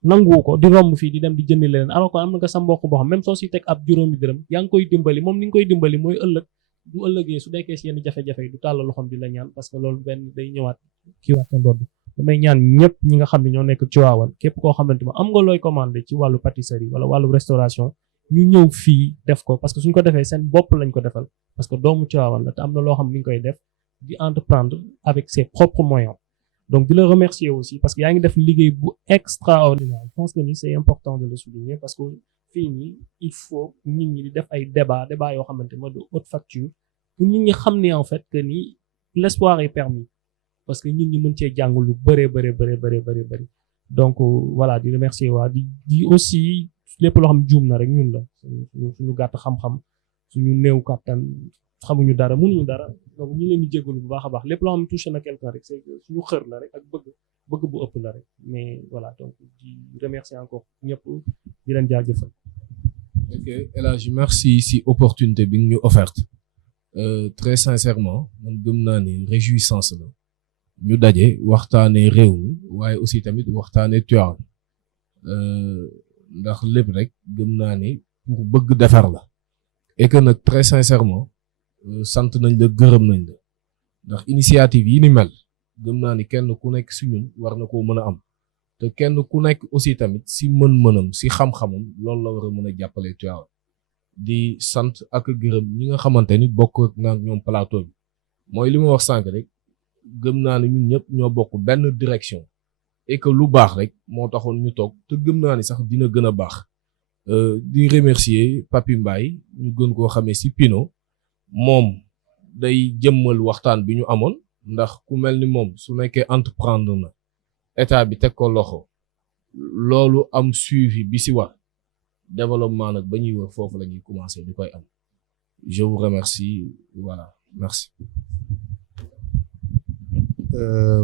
nangu ko di romb fii di dem di jënd leen alors que am na nga sa mbokk boo xam même soo si teg ab juróomi dërëm yaa ngi koy dimbali moom ni nga koy dimbali mooy ëllëg du ëllëgee su nekkee si yenn jafe-jafe yi du tàllal loxoom di la ñaan parce que loolu benn day ñëwaat kiiwaat sa ndodd damay ñaan ñëpp ñi nga xam ne ñoo nekk Tivaouane képp koo xamante ma am nga looy commandé ci wàllu pâtisserie wala wàllu restauration ñu ñëw fii def ko parce que suñ ko defee seen bopp lañ ko defal parce que doomu Tivaouane la te am na loo xam ni ñu koy def di entreprendre avec ses propres moyens donc di la remercier aussi parce que yaa ngi def liggéey bu extraordinaire je pense que ni c'est important de le souligner parce que fii nii il faut nit ñi di def ay débat yoo xamante ma de haute facture pour nit ñi xam ne en fait que ni l'espoir est permis parce que nit ñi mën cee jàng lu bëri donc voilà di remercier waa di aussi lépp loo xam juum na rek ñun la suñu gàtt xam-xam suñu néew kàttan xamuñu dara mënuñu dara donc ñu leen di jégalu bu baax a baax lépp loo xam touché na quelqu'un rek c'est suñu xër la rek ak bëgg bu ëpp la rek mais voilà donc di remercier encore ñëpp di leen jaajëfal. ok El Hadj merci si opportunité bi nga ñu offerte très sincèrement man gëm naa ni réjouissance la ñu daje waxtaanee réew mi waaye aussi tamit waxtaanee Tivaouane ndax lépp rek gëm naa ni pour bëgg defar la et que nag très sincèrement sant nañ la gërëm nañ la ndax initiative yi ni mel gëm naa ni kenn ku nekk si ñun war na koo mën a am te kenn ku nekk aussi tamit si mën-mënam si xam-xamam loolu la war a mën a jàppale Tivaouane di sant ak gërëm ñi nga xamante ni bokk naa ñoom plateau bi mooy li ma wax sànq rek gëm naa ne ñun ñëpp ñoo bokk benn direction et que lu baax rek moo taxoon ñu toog te gëm naa ni sax dina gën a baax di remercier Papi Mbaye ñu gën koo xamee si Pino moom day jëmmal waxtaan bi ñu amoon ndax ku mel ni moom su nekkee entreprendre na état bi teg ko loxo loolu am suivi bi si war développement nag ba ñuy wër foofu la ñuy commencer di koy am je vous remercie voilà merci.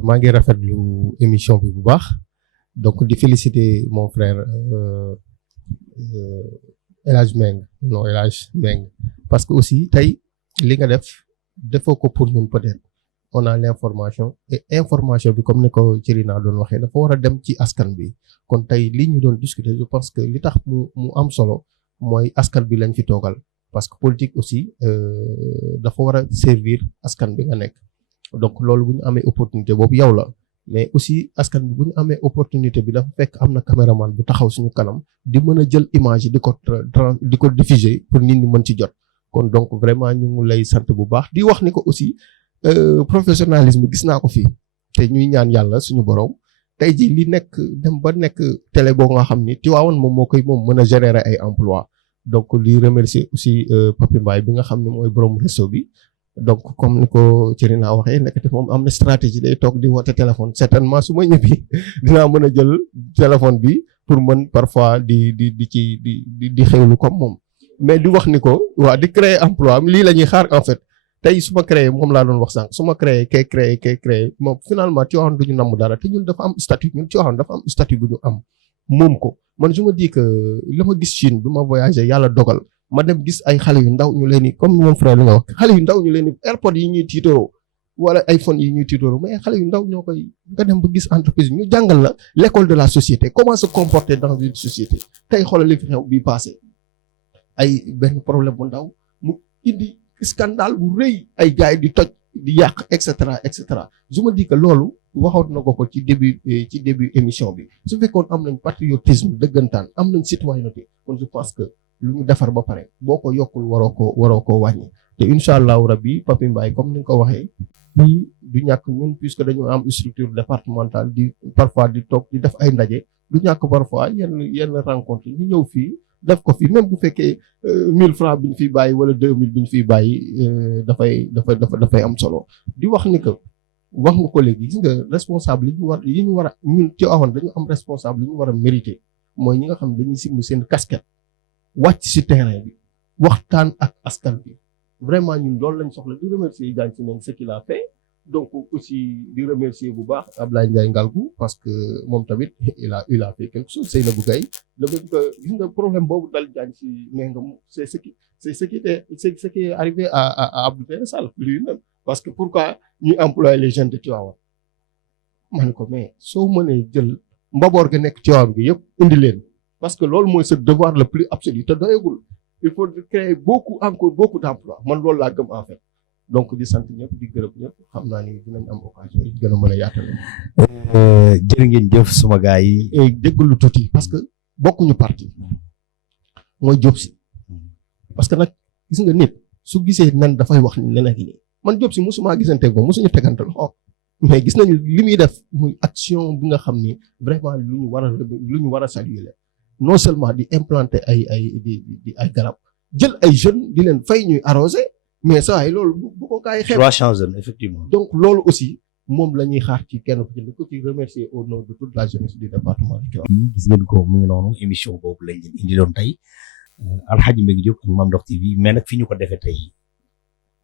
maa ngi rafetlu émission bi bu baax donc di féliciter mon frère El Hadj Meng non El Hadj Meng parce que aussi tey li nga defoo ko pour ñun peut-être on a l'information et information bi comme ni ko Thierina doon waxee dafa war a dem ci askan bi kon tey li ñu doon discuter je pense que li tax mu am solo mooy askan bi lañ fi toogal parce que politique aussi dafa war a servir askan bi nga nekk donc loolu bu ñu amee opportunité boobu yow la mais aussi askan bi bu ñu amee opportunité bi dafa fekk am na caméraman bu taxaw suñu kanam di mën a jël image yi di ko diffuser pour nit ñi mën ci jot kon donc vraiment ñu ngi lay sant bu baax di wax ni ko aussi professionnalisme gis naa ko fii te ñuy ñaan yàlla suñu borom tey ji li nekk dem ba nekk télé boo nga xam ni Tivaouane moom moo koy moom mën a générer ay emploi donc di remercier aussi Papi Mbaye bi nga xam ne mooy borom réseau bi donc comme ni ko Thierina waxee nekkati moom am na stratégie day toog di woote téléphone certainement su ma ñëppi dinaa mën a jël téléphone bi pour mën parfois di xewlu comme moom mais di wax ni ko waa di créer emploi lii la ñuy xaar en fait tey su ma créé moom laa doon wax sànq su ma créé kay créé moom finalement Tivaouane du ñu namm dara te ñun dafa am statut ñun Tivaouane dafa am statut bu ñu am moom ko man je me dis que la ma gis Chine bi ma voyagé yàlla dogal ma dem gis ay xale yu ndaw ñu leen ni comme mon frère li nga wax xale yu ndaw ñu leen ni airpod yi ñuy tiitaroo wala iPhone yi ñuy tiitaroo mais xale yu ndaw ñoo koy nga dem ba gis entreprise ñu jàngal la l'école de la société comment se comporter dans une société tey xoolal li fi xew bii passé ay benn problème bu ndaw mu indi scandale bu rëy ay gars yi di toj di yàq et cetera et cetera je me dis que loolu waxoon na ko ci début émission bi su fekkoon am nañ patriotisme dëggantaan am nañ citoyenneté kon je pense que lu ñu defar ba pare boo ko yokkul waroo ko wàññi te incha allahu rabbi Papi Mbaye comme ni nga ko waxee fii du ñàkk ñun puisque dañu am structure départementale di parfois di toog di def ay ndaje du ñàkk parfois yenn rencontre ñu ñëw fii def ko fi même bu fekkee 1000 francs bi ñu fiy bàyyi wala 2000 bi ñu fiy bàyyi dafay am solo di wax ni que wax nga ko léegi gis nga responsable yi ñu war a ñun ci awoon dañu am responsable yi ñu war a mérité mooy ñi nga xam ne dañuy sigmu seen casquette wàcc ci terrain bi waxtaan ak askan bi vraiment ñun loolu lañ soxla di remercier Diagne Sy Mbengue ce qu'il a fait donc aussi di remercier bu baax Ablaye Ndiaye Ngalgou parce que moom tamit il a fait quelque chose Seynabou Gaye dama ko gis nga problème boobu dal Diagne Sy Mbengue c'est ce qui est arrivé à Abdou Tere Sall lui-même parce que pourquoi ñuy employer les jeunes de Tivaouane ma ne ko mais soo mënee jël mbaboor ga nekk Tivaouane bi yëpp indi leen parce que loolu mooy ce devoir le plus absolu te doyagul il faut créer encore beaucoup d'emplois man loolu laa gëm en fait donc di sant ñëpp di gërëm ñëpp xam naa ni dinañ am occasion yi gën a mën a yaatal. jërë ngeen jëf suma gars yi. déglu tuuti parce que bokkuñu parti mooy Diop Sy parce que nag gis nga nit su gisee nen dafay wax ni nen ak nii man Diop Sy mosuma gisante ak moom mosuñu tegante loxo mais gis nañu li muy def muy action bi nga xam ni vraiment lu ñu war a saluer la non seulement di implanter ay garab jël ay jeunes di leen fay ñuy arroser mais saa yi loolu bu ko kaay xeeb 300 jeunes effectivement. donc loolu aussi moom la ñuy xaar ci kenn ku ci ko ci remercier au nom de toute la jeunesse du département de Tivaouane. gis ngeen ko mu ngi noonu émission boobu lañ leen indiloon tey Alhaji Mbengue Diop ak Mame Ndokh TV mais nag fi ñu ko defee tey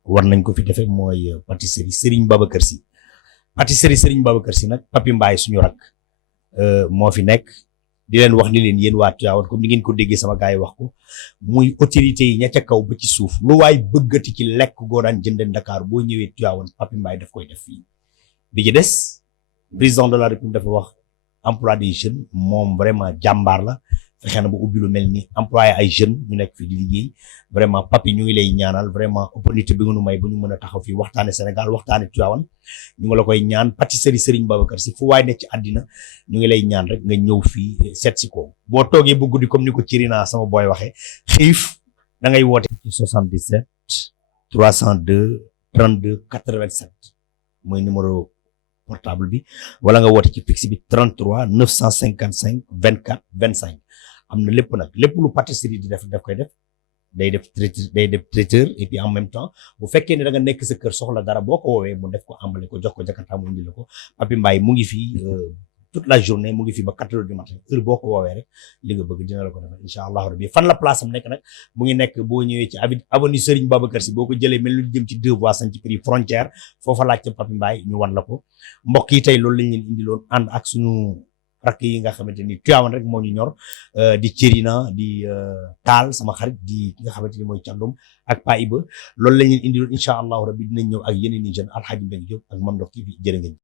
war nañ ko fi defee mooy pâtisserie Serigne Babacar Sy pâtisserie Serigne Babacar Sy nag Papi Mbaye suñu rak moo fi nekk di leen wax ni leen yéen waa Tivaouane comme ni ngeen ko déggee sama gars yi wax ko muy autorité yi ña ca kaw ba ci suuf lu waay bëggati ci lekk goo daan jëndee Dakar boo ñëwee Tivaouane Papi Mbaye daf koy def fii bi ci des président de la République dafa wax emploi des jeunes moom vraiment jàmbaar la fexe na ba ubbi lu mel ni employé ay jeunes ñu nekk fii di liggéey vraiment papi ñu ngi lay ñaanal vraiment opportunité bi nga nu may ba ñu mën a taxaw fii waxtaane Sénégal waxtaane Tivaouane ñu ngi la koy ñaan pâtisserie Serigne Babacar Sy fu waay nekk ci àddina ñu ngi lay ñaan rek nga ñëw fii seet si ko boo toogee bu guddi comme ni ko Cirina sama booy waxee xiif da ngay woote ci 77 302 32 87 mooy numéro portable bi wala nga woote ci fixe bi 33 955 24 25 am na lépp nag lépp lu pâtisserie di def koy def day def traiteur et puis en même temps bu fekkee ne da nga nekk sa kër soxla dara boo ko woowee mu def ko emballé ko jox ko Jakarta mu indi la ko Papi Mbaye mu ngi fii toute la journée mu ngi fii ba 4 heures du matin heure boo ko woowee rek li nga bëgg dina la ko defal incha allah rabbi fan la place am nekk nag mu ngi nekk boo ñëwee ci avenue Serigne Babacar Sy boo ko jëlee mel lu jëm ci 2 voies sañ ci prix frontière foofa laajte Papi Mbaye ñu wan la ko mbokk yi tey loolu lañ leen indiloon ànd ak suñu rakk yi nga xamante ni Tivaouane rek moo ñu ñor di Cirina di Taal sama xarit di ki nga xamante ni mooy Thiandoum ak Pa Iba loolu lañ leen indiloon incha allah rabbi dinañ ñëw ak yeneen i jeunes Alhaji Mbengue Diop ak Mame Ndokh TV jërë ngeen